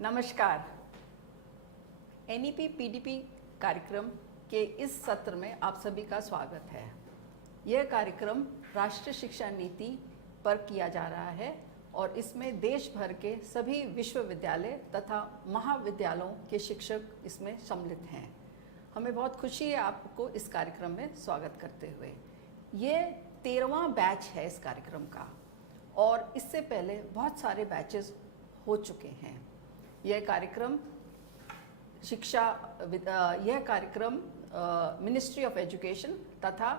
नमस्कार। NEP PDP कार्यक्रम के इस सत्र में आप सभी का स्वागत है। यह कार्यक्रम राष्ट्रीय शिक्षा नीति पर किया जा रहा है और इसमें देश भर के सभी विश्वविद्यालय तथा महाविद्यालयों के शिक्षक इसमें सम्मिलित हैं। हमें बहुत खुशी है आपको इस कार्यक्रम में स्वागत करते हुए। ये 13वां बैच है इस कार्यक्रम का और इससे पहले बहुत सारे बैचेस हो चुके हैं। यह कार्यक्रम मिनिस्ट्री ऑफ एजुकेशन तथा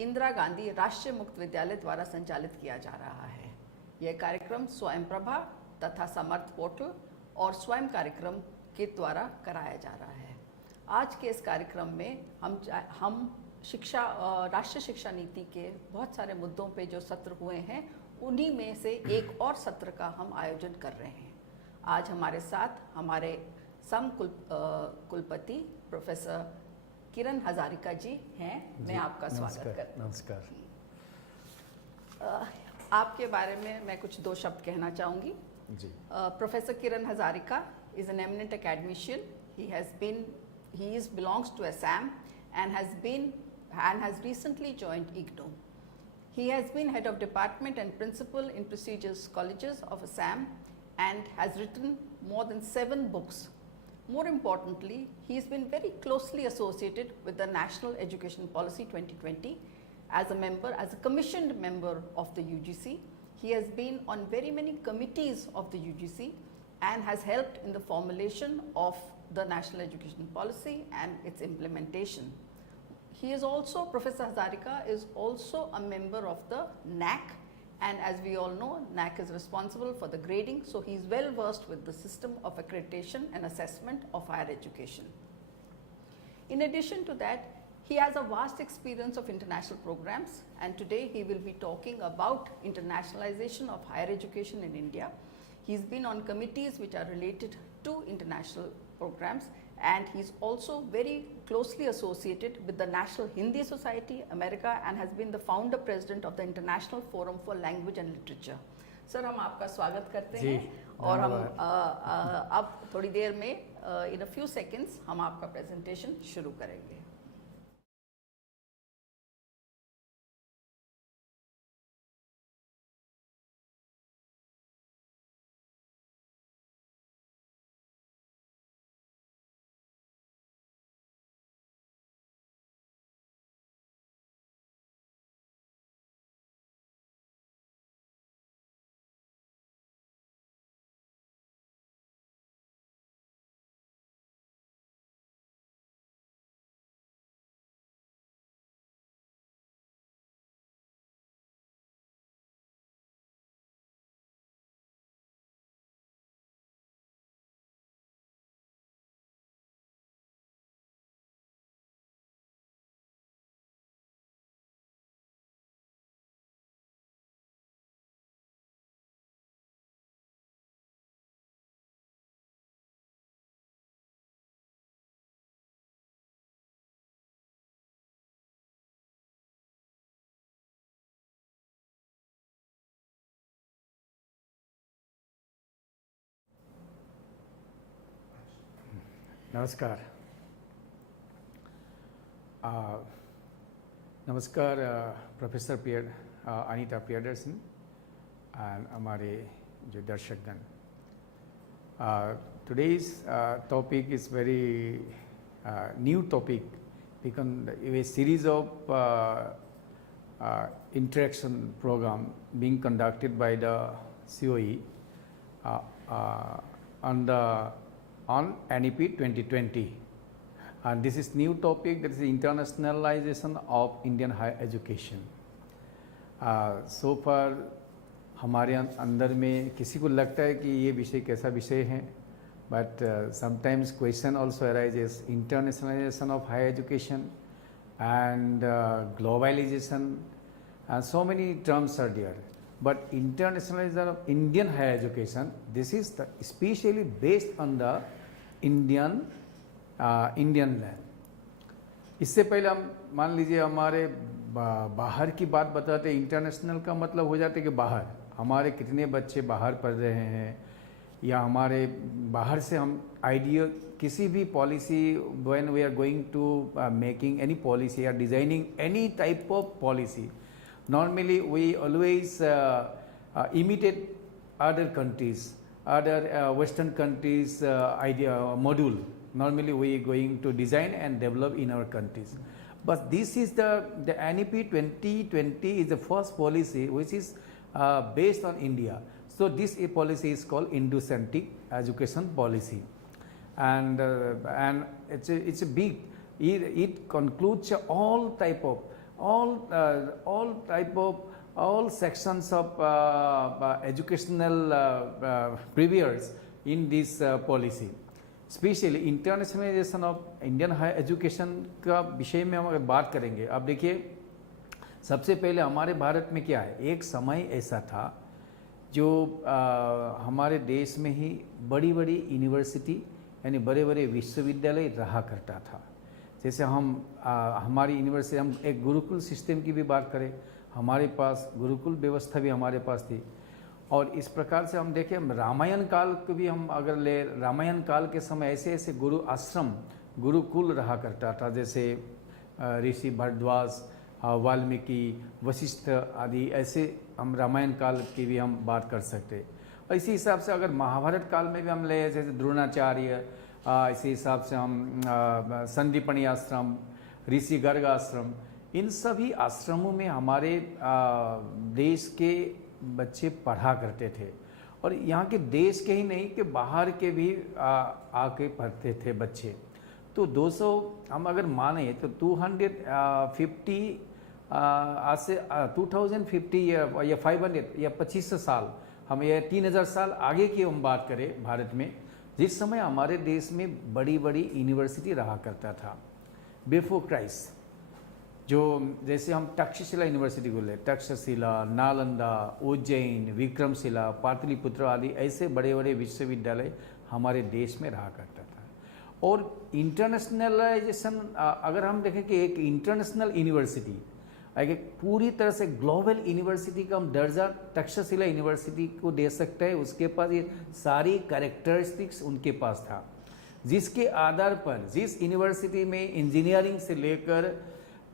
इंदिरा गांधी राष्ट्रीय मुक्त विद्यालय द्वारा संचालित किया जा रहा है। यह कार्यक्रम स्वयं प्रभा तथा समर्थ पोर्टल और स्वयं कार्यक्रम के द्वारा कराया जा रहा है। आज के इस कार्यक्रम में हम राष्ट्रीय शिक्षा नीति के बहुत सारे मुद्दों पे जो सत्र हुए हैं उन्हीं में से एक और सत्र का हम आयोजन कर रहे हैं। आज हमारे साथ हमारे कुलपति प्रोफेसर किरण हजारिका जी हैं। मैं आपका स्वागत करती हूँ। नमस्कार। आपके बारे में मैं कुछ दो शब्द कहना चाहूँगी। Professor Kiran Hazarika is an eminent academician. He belongs to Assam and has recently joined IGNOU. He has been head of department and principal in prestigious colleges of Assam and has written more than 7 books. More importantly, he has been very closely associated with the National Education Policy 2020 as a commissioned member of the UGC. He has been on very many committees of the UGC and has helped in the formulation of the National Education Policy and its implementation. He is also, Professor Hazarika is also a member of the NAC, and as we all know, NAC is responsible for the grading, so he is well versed with the system of accreditation and assessment of higher education. In addition to that, he has a vast experience of international programs, and today he will be talking about internationalization of higher education in India. He's been on committees which are related to international programs, and he's also very closely associated with the National Hindi Society, America, and has been the founder president of the International Forum for Language and Literature. Sir, हम आपका स्वागत करते हैं और हम अब थोड़ी देर में in a few seconds हम आपका प्रेजेंटेशन शुरू करेंगे। नमस्कार। नमस्कार प्रोफेसर अनीता प्रियदर्शनी एंड हमारे जो दर्शकगण। Today's topic is very new topic because a series of interaction program being conducted by the COE on NEP 2020, and this is new topic, that is the internationalization of Indian higher education. So far हमारे अंदर में किसी को लगता है कि ये विषय कैसा विषय है, but sometimes question also arises, internationalization of higher education and globalization, and so many terms are there. But internationalization of Indian higher education, this is especially based on the Indian land. इससे पहले हम मान लीजिए हमारे बाहर की बात बताते, इंटरनेशनल का मतलब हो जाता है कि बाहर हमारे कितने बच्चे बाहर पढ़ रहे हैं, या हमारे बाहर से हम आइडिया किसी भी policy, when we are going to making any policy या designing any type of policy, normally we always imitate other countries, other western countries idea module. Normally we going to design and develop in our countries, but this is the NEP 2020 is the first policy which is based on India. So this policy is called Indo-centric education policy, and it's a big, it concludes all sections of educational previous in this policy. Especially internationalization of Indian higher education का विषय में हम अगर बात करेंगे, अब देखिए सबसे पहले हमारे भारत में क्या है, एक समय ऐसा था जो हमारे देश में ही बड़ी बड़ी यूनिवर्सिटी यानी बड़े बड़े विश्वविद्यालय रहा करता था। जैसे हमारी यूनिवर्सिटी, हम एक गुरुकुल सिस्टम की भी बात करें, हमारे पास गुरुकुल व्यवस्था भी हमारे पास थी। और इस प्रकार से हम देखें, रामायण काल को भी हम अगर ले, रामायण काल के समय ऐसे ऐसे गुरु आश्रम गुरुकुल रहा करता था, जैसे ऋषि भारद्वाज, वाल्मीकि, वशिष्ठ आदि, ऐसे हम रामायण काल की भी हम बात कर सकते। और इसी हिसाब से अगर महाभारत काल में भी हम ले, जैसे द्रोणाचार्य, इसी हिसाब से हम संदीपनी आश्रम, ऋषि गर्ग आश्रम, इन सभी आश्रमों में हमारे देश के बच्चे पढ़ा करते थे। और यहाँ के देश के ही नहीं कि बाहर के भी आके पढ़ते थे बच्चे। तो 200 हम अगर माने तो 250 आज से 2050 या 500 या 2500 साल, हम ये 3000 साल आगे की हम बात करें भारत में, जिस समय हमारे देश में बड़ी बड़ी यूनिवर्सिटी रहा करता था बिफोर क्राइस्ट। जो जैसे हम तक्षशिला यूनिवर्सिटी को ले, तक्षशिला, नालंदा, उज्जैन, विक्रमशिला, पाटलिपुत्र आदि ऐसे बड़े बड़े विश्वविद्यालय हमारे देश में रहा करता था। और इंटरनेशनलाइजेशन अगर हम देखें कि एक इंटरनेशनल यूनिवर्सिटी, एक पूरी तरह से ग्लोबल यूनिवर्सिटी का हम दर्जा तक्षशिला यूनिवर्सिटी को दे सकते हैं। उसके पास ये सारी कैरेक्टरिस्टिक्स उनके पास था, जिसके आधार पर जिस यूनिवर्सिटी में इंजीनियरिंग से लेकर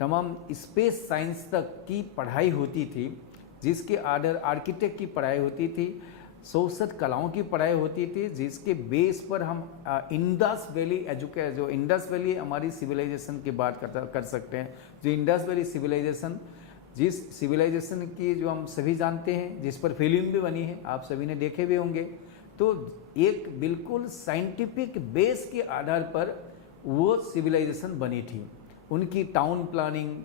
तमाम स्पेस साइंस तक की पढ़ाई होती थी, जिसके आर्डर आर्किटेक्ट की पढ़ाई होती थी, सौसठ कलाओं की पढ़ाई होती थी, जिसके बेस पर हम इंडस वैली जो इंडस वैली हमारी सिविलाइजेशन की बात कर सकते हैं। जो इंडस वैली सिविलाइजेशन, जिस सिविलाइजेशन की जो हम सभी जानते हैं, जिस पर फिल्म भी बनी है, आप सभी ने देखे भी होंगे, तो एक बिल्कुल साइंटिफिक बेस के आधार पर वो सिविलाइजेशन बनी थी। उनकी टाउन प्लानिंग,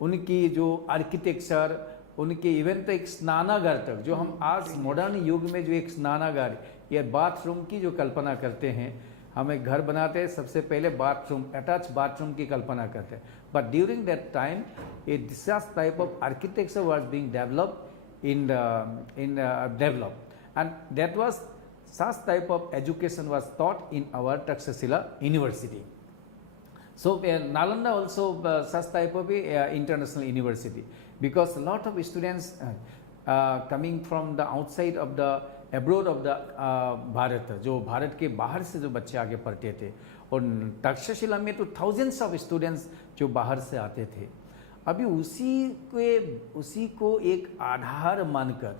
उनकी जो आर्किटेक्चर, उनके इवन तो एक स्नानागार तक, जो हम आज मॉडर्न युग में जो एक स्नानागार या बाथरूम की जो कल्पना करते हैं, हम एक घर बनाते हैं सबसे पहले बाथरूम, अटैच बाथरूम की कल्पना करते हैं। But during that time A this type of architecture was being developed and that was such type of education was taught in our Takshashila University. So Nalanda also such type of international university, because a lot of students coming from the outside of the abroad of the Bharat, जो भारत के बाहर से जो बच्चे आगे पढ़ते थे, और तक्षशिला में तो thousands of students जो बाहर से आते थे। अभी उसी को एक आधार मानकर,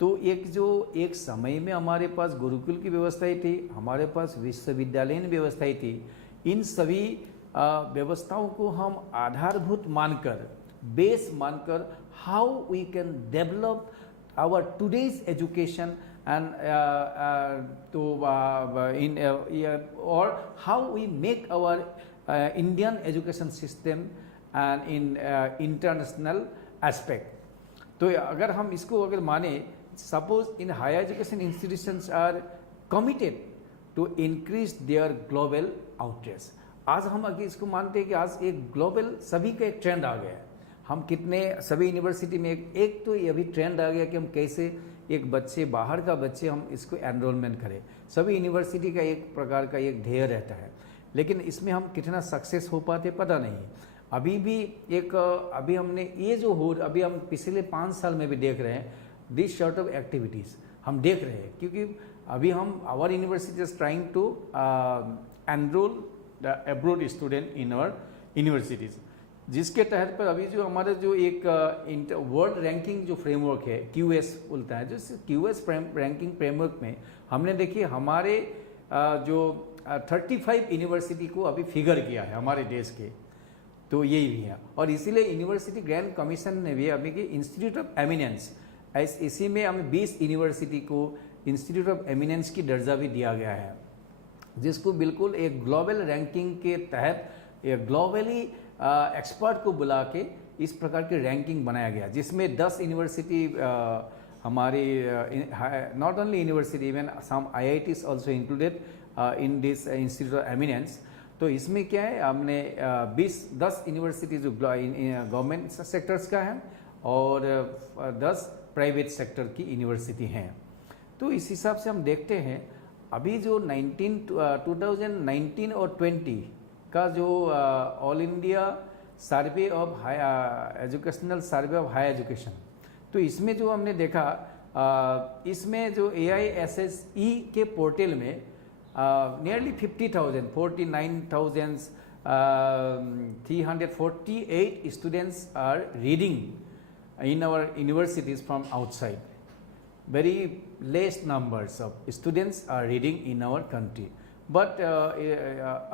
तो एक समय में हमारे पास गुरुकुल की व्यवस्थाएं थी, हमारे पास विश्वविद्यालयीन व्यवस्थाएं थी। इन सभी व्यवस्थाओं को हम आधारभूत मानकर, बेस मानकर, how we can develop our today's education and और how we make our Indian education system and in international aspect. तो अगर हम इसको अगर माने, suppose in higher education institutions are committed to increase their global outreach। आज हम अगर इसको मानते हैं कि आज एक ग्लोबल सभी का एक ट्रेंड आ गया है। हम कितने सभी यूनिवर्सिटी में एक तो ये भी ट्रेंड आ गया कि हम कैसे एक बच्चे, बाहर का बच्चे, हम इसको एनरोलमेंट करें। सभी यूनिवर्सिटी का एक प्रकार का एक ध्येय रहता है, लेकिन इसमें हम कितना सक्सेस हो पाते पता नहीं। अभी हमने ये जो अभी हम पिछले 5 साल में भी देख रहे हैं, दिस सॉर्ट ऑफ एक्टिविटीज़ हम देख रहे हैं, क्योंकि अभी हम our university is trying to enroll the abroad student in our universities, जिसके तहत पर अभी जो हमारा जो एक वर्ल्ड रैंकिंग जो फ्रेमवर्क है QS बोलता है, जो QS रैंकिंग फ्रेमवर्क में हमने देखिए हमारे जो 35 यूनिवर्सिटी को अभी फिगर किया है हमारे देश के, तो यही भी है। और इसीलिए यूनिवर्सिटी ग्रैंड कमीशन ने भी अभी की इंस्टीट्यूट ऑफ एमिनेंस, इसी में हमें 20 यूनिवर्सिटी को इंस्टीट्यूट ऑफ एमिनेंस की दर्जा भी दिया गया है, जिसको बिल्कुल एक ग्लोबल रैंकिंग के तहत एक ग्लोबली एक्सपर्ट को बुला के इस प्रकार की रैंकिंग बनाया गया, जिसमें 10 यूनिवर्सिटी हमारी not only university even some IITs also included in this institute of eminence. तो इसमें क्या है, हमने 10 यूनिवर्सिटी जो गवर्नमेंट सेक्टर्स का है और 10 प्राइवेट सेक्टर की यूनिवर्सिटी हैं। तो इस हिसाब से हम देखते हैं अभी जो 2019 और 20 का जो all India survey of educational survey of high education, तो इसमें जो हमने देखा इसमें जो AISSE के पोर्टल में nearly 49,348 students are reading in our universities from outside. Very less numbers of students are reading in our country. But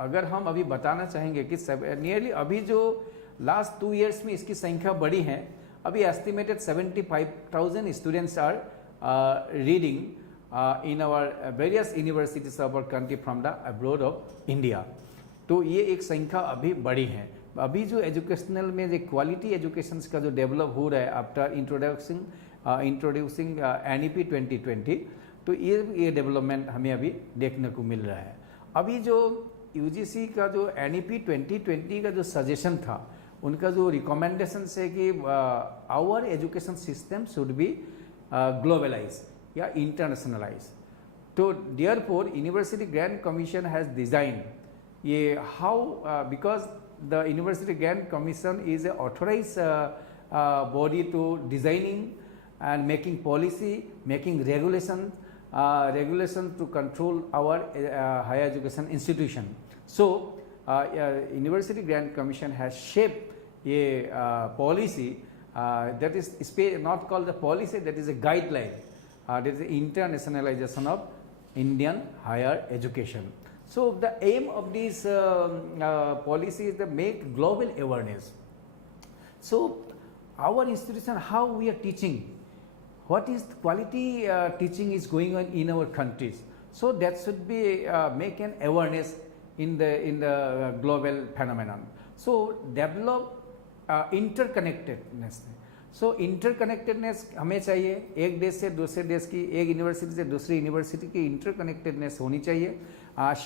अगर हम अभी बताना चाहेंगे कि नियरली अभी जो लास्ट 2 years में इसकी संख्या बढ़ी है, अभी estimated 75,000 students are reading in our various universities of our country from the abroad of India. तो ये एक संख्या अभी बढ़ी है। अभी जो एजुकेशनल में जो क्वालिटी एजुकेशन का जो डेवलप हो रहा है आफ्टर इंट्रोड्यूसिंग NEP 2020, तो ये डेवलपमेंट हमें अभी देखने को मिल रहा है। अभी जो UGC का जो NEP 2020 का जो सजेशन था, उनका जो रिकमेंडेशन है कि our education system should be globalise या इंटरनेशनलाइज। तो therefore university grand commission has design ये how because the university grand commission is a authorise body to designing and making policy, making regulation to control our higher education institution. So University Grant Commission has shaped a policy that is not called the policy, that is a guideline, that is the internationalization of Indian higher education. So the aim of this policy is to make global awareness. So our institution, how we are teaching, what is quality teaching is going on in our countries, so that should be make an awareness in the global phenomenon. So develop interconnectedness. So interconnectedness हमें चाहिए, एक देश से दूसरे देश की, एक university से दूसरी यूनिवर्सिटी की इंटरकनेक्टेडनेस होनी चाहिए।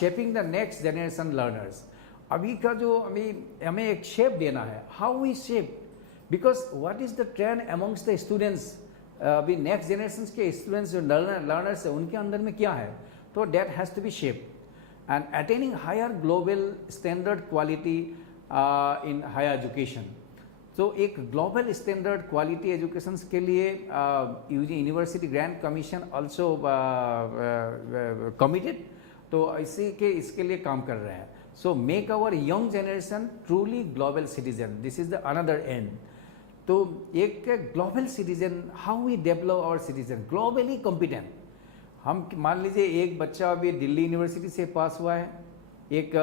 Shaping the next generation learners, अभी का जो हमें एक शेप देना है, how we shape, because what is the trend amongst the students, अभी नेक्स्ट जनरेशन के स्टूडेंट्स जो लर्नर्स है उनके अंदर में क्या है, तो that has to be shape and attaining higher global standard quality in higher education. तो एक ग्लोबल स्टैंडर्ड क्वालिटी एजुकेशन के लिए university grand commission also committed, तो इसके लिए काम कर रहे हैं। So make our young generation truly global citizen, this is the another end. तो एक global citizen, how we develop our citizen globally competent. हम मान लीजिए एक बच्चा अभी दिल्ली यूनिवर्सिटी से पास हुआ है, एक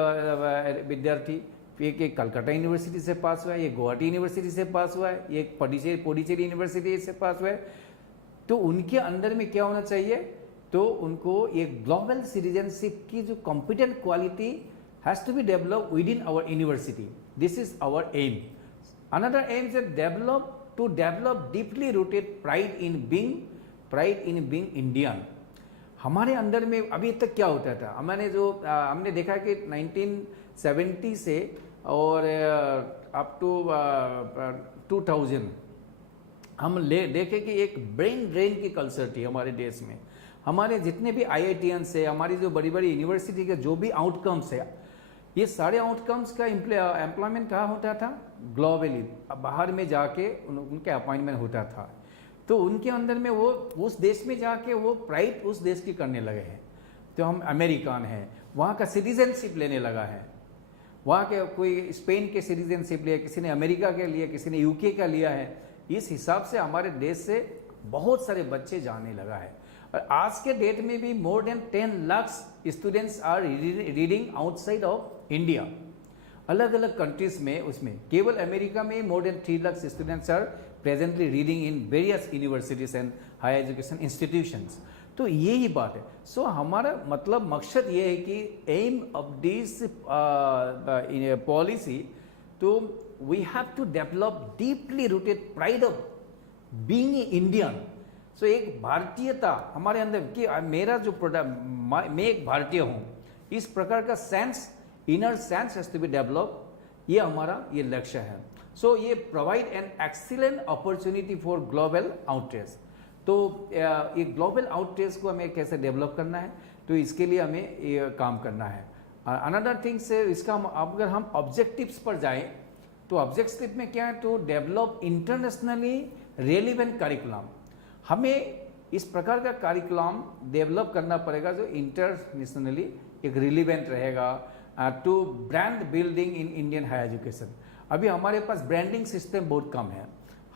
विद्यार्थी, एक कलकत्ता यूनिवर्सिटी से पास हुआ है, एक गुवाहाटी यूनिवर्सिटी से पास हुआ है, एक पुडुचेरी यूनिवर्सिटी से पास हुआ है, तो उनके अंदर में क्या होना चाहिए, तो उनको एक ग्लोबल सिटीजनशिप की जो competent quality has to be develop within our university. This is our aim. Another aim is to develop deeply rooted pride in being Indian. हमारे अंदर में अभी तक क्या होता था, हमने देखा कि 1970 से और अप टू 2000 हम देखे कि एक ब्रेन ड्रेन की कल्चर थी हमारे देश में। हमारे जितने भी IITians है, हमारी जो बड़ी बड़ी यूनिवर्सिटी के जो भी आउटकम्स है, ये सारे आउटकम्स का एम्प्लॉयमेंट कहाँ होता था, ग्लोबली, बाहर में जाके उनके अपॉइंटमेंट होता था। तो उनके अंदर में वो उस देश में जाके वो प्राइड उस देश की करने लगे हैं। तो हम अमेरिकन हैं, वहाँ का सिटीजनशिप लेने लगा है, वहाँ के कोई स्पेन के सिटीजनशिप लिया, किसी ने अमेरिका के लिए, किसी ने यूके का लिया है। इस हिसाब से हमारे देश से बहुत सारे बच्चे जाने लगा है। और आज के डेट में भी more than 10 lakh students are reading outside of India, अलग अलग कंट्रीज में। उसमें केवल अमेरिका में more than 3 lakh students are presently reading in various universities and higher education institutions. तो यही बात है। सो हमारा मतलब मकसद ये है कि एम ऑफ दिस पॉलिसी, तो we have to develop deeply rooted pride of being Indian. So एक भारतीयता हमारे अंदर कि मेरा जो प्रोडक्ट, मैं एक भारतीय हूँ, इस प्रकार का sense, inner sense has to be develop. ये हमारा ये लक्ष्य है। सो ये provide an excellent opportunity for global outreach. तो ये ग्लोबल आउटरीच को हमें कैसे डेवलप करना है, तो इसके लिए हमें ये काम करना है। अनदर थिंग से इसका अगर हम ऑब्जेक्टिव्स पर जाएं, तो ऑब्जेक्टिव में क्या है, तो डेवलप इंटरनेशनली रेलिवेंट करिकुलम। हमें इस प्रकार का करिकुलम डेवलप करना पड़ेगा जो इंटरनेशनली एक रिलेवेंट रहेगा to brand building in Indian higher education. अभी हमारे पास ब्रांडिंग सिस्टम बहुत कम है।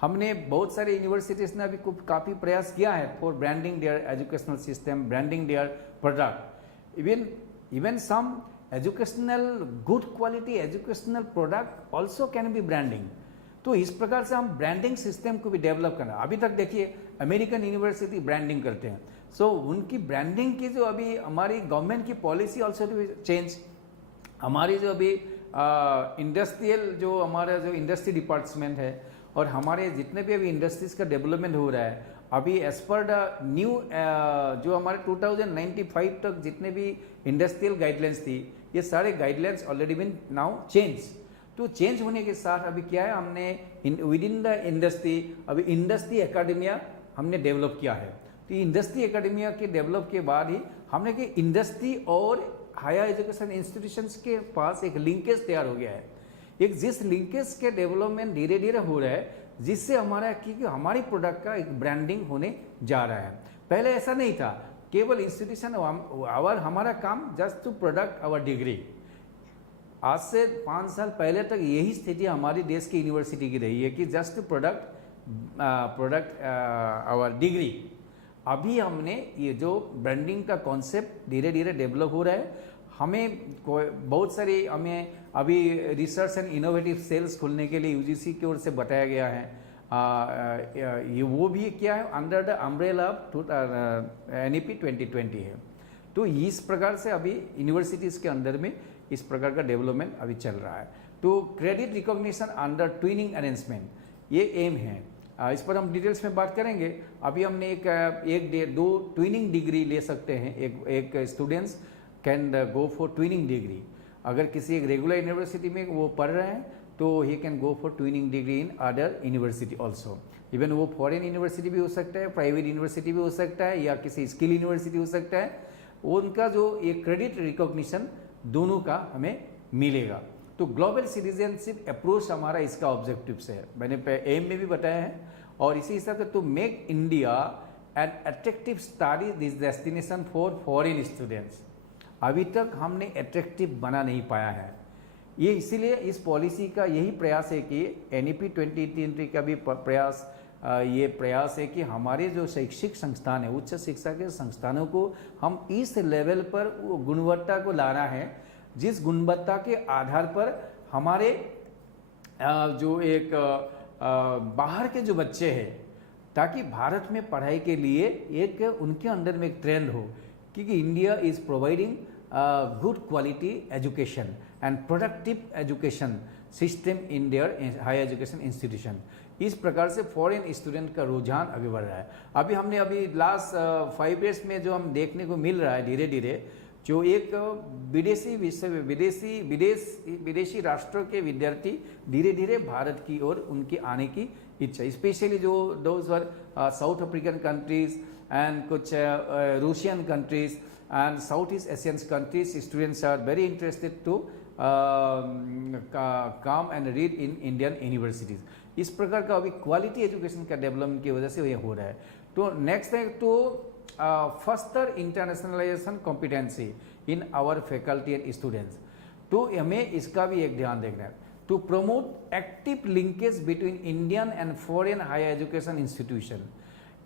हमने बहुत सारे यूनिवर्सिटीज ने अभी काफ़ी प्रयास किया है for branding there educational system, branding there product. Even some educational good quality educational product also can be branding. तो इस प्रकार से हम ब्रांडिंग सिस्टम को भी डेवलप करना। अभी तक देखिए अमेरिकन यूनिवर्सिटी ब्रांडिंग करते हैं। सो उनकी ब्रांडिंग की जो अभी हमारी गवर्नमेंट की पॉलिसी ऑल्सो टू चेंज। हमारी जो अभी इंडस्ट्रियल जो हमारा जो इंडस्ट्री डिपार्टमेंट है और हमारे जितने भी अभी इंडस्ट्रीज का डेवलपमेंट हो रहा है, अभी एज पर द न्यू जो हमारे 2095 तक जितने भी इंडस्ट्रियल गाइडलाइंस थी, ये सारे guidelines already been now change. तो चेंज होने के साथ अभी क्या है, हमने विद इन द इंडस्ट्री अभी इंडस्ट्री एकेडमिया हमने डेवलप किया है। तो इंडस्ट्री एकेडमिया के डेवलप के बाद ही हमने कि इंडस्ट्री और हायर एजुकेशन इंस्टीट्यूशंस के पास एक लिंकेज तैयार हो गया है। एक जिस लिंकेज के डेवलपमेंट धीरे धीरे हो रहा है, जिससे हमारा कि हमारी प्रोडक्ट का एक ब्रांडिंग होने जा रहा है। पहले ऐसा नहीं था, केवल इंस्टीट्यूशन और हमारा काम just to product our degree. आज से 5 साल पहले तक यही स्थिति हमारी देश की यूनिवर्सिटी की रही है कि जस्ट प्रोडक्ट आवर डिग्री। अभी हमने ये जो ब्रांडिंग का कॉन्सेप्ट धीरे धीरे डेवलप हो रहा है। हमें बहुत सारी हमें अभी रिसर्च एंड इनोवेटिव सेल्स खोलने के लिए यूजीसी की ओर से बताया गया है। ये वो भी क्या है, under the umbrella of NEP 2020 है। तो इस प्रकार से अभी यूनिवर्सिटीज़ के अंदर में इस प्रकार का डेवलपमेंट अभी चल रहा है। तो credit recognition under twinning arrangement, ये एम है। इस पर हम डिटेल्स में बात करेंगे। अभी हमने एक दो ट्विनिंग डिग्री ले सकते हैं। एक students can go for twinning degree. अगर किसी एक रेगुलर यूनिवर्सिटी में वो पढ़ रहे हैं तो he can go for twinning degree in other university also. Even वो फॉरेन यूनिवर्सिटी भी हो सकता है, प्राइवेट यूनिवर्सिटी भी हो सकता है, या किसी स्किल यूनिवर्सिटी हो सकता है। उनका जो एक क्रेडिट रिकॉग्निशन दोनों का हमें मिलेगा। तो ग्लोबल सिटीजनशिप अप्रोच हमारा इसका ऑब्जेक्टिव से है, मैंने एम में भी बताया है। और इसी हिसाब से to make India an attractive study this destination for foreign students. अभी तक हमने अट्रैक्टिव बना नहीं पाया है। ये इसीलिए इस पॉलिसी का यही प्रयास है कि NEP 2023 का भी प्रयास ये प्रयास है कि हमारे जो शैक्षिक संस्थान है, उच्च शिक्षा के संस्थानों को हम इस लेवल पर गुणवत्ता को लाना है, जिस गुणवत्ता के आधार पर हमारे जो एक बाहर के जो बच्चे हैं, ताकि भारत में पढ़ाई के लिए एक उनके अंदर में एक ट्रेंड हो, क्योंकि India is providing good quality education and productive education system in there higher education institution. इस प्रकार से फॉरेन स्टूडेंट का रुझान अभी बढ़ रहा है। अभी लास्ट 5 ईयर्स में जो हम देखने को मिल रहा है धीरे धीरे, जो एक विदेशी राष्ट्रों के विद्यार्थी धीरे धीरे भारत की ओर उनके आने की इच्छा, स्पेशली जो those were South African countries and कुछ Russian countries and South East Asian countries, students are very interested to come and read in Indian universities. इस प्रकार का अभी क्वालिटी एजुकेशन का डेवलपमेंट की वजह से ये हो रहा है। तो नेक्स्ट है तो further internationalization competency in our faculty and students. तो हमें इसका भी एक ध्यान देखना है to promote active linkage between Indian and foreign higher education institution.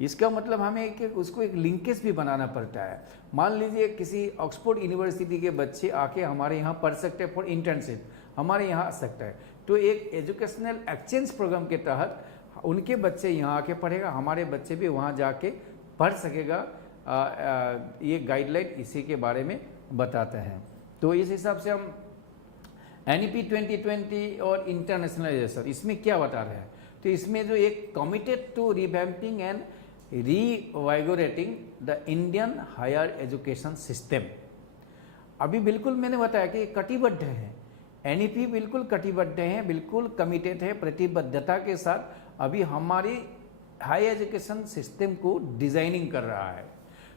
इसका मतलब हमें उसको एक लिंकेज भी बनाना पड़ता है। मान लीजिए किसी ऑक्सफोर्ड यूनिवर्सिटी के बच्चे आके हमारे यहाँ पढ़ सकते हैं फॉर इंटर्नशिप, हमारे यहाँ आ सकता है, तो एक एजुकेशनल एक्सचेंज प्रोग्राम के तहत उनके बच्चे यहाँ आके पढ़ेगा, हमारे बच्चे भी वहाँ जाके पढ़ सकेगा। ये गाइडलाइन इसी के बारे में बताते हैं। तो इस हिसाब से हम NEP 2020 और इंटरनेशनलाइजेशन इसमें क्या बता रहे हैं, तो इसमें जो एक committed to revamping and reinvigorating the Indian higher education system. अभी बिल्कुल मैंने बताया कि कटिबद्ध है, NEP बिल्कुल कटिबद्ध है, बिल्कुल कमिटेड है, प्रतिबद्धता के साथ अभी हमारी हायर एजुकेशन सिस्टम को डिजाइनिंग कर रहा है।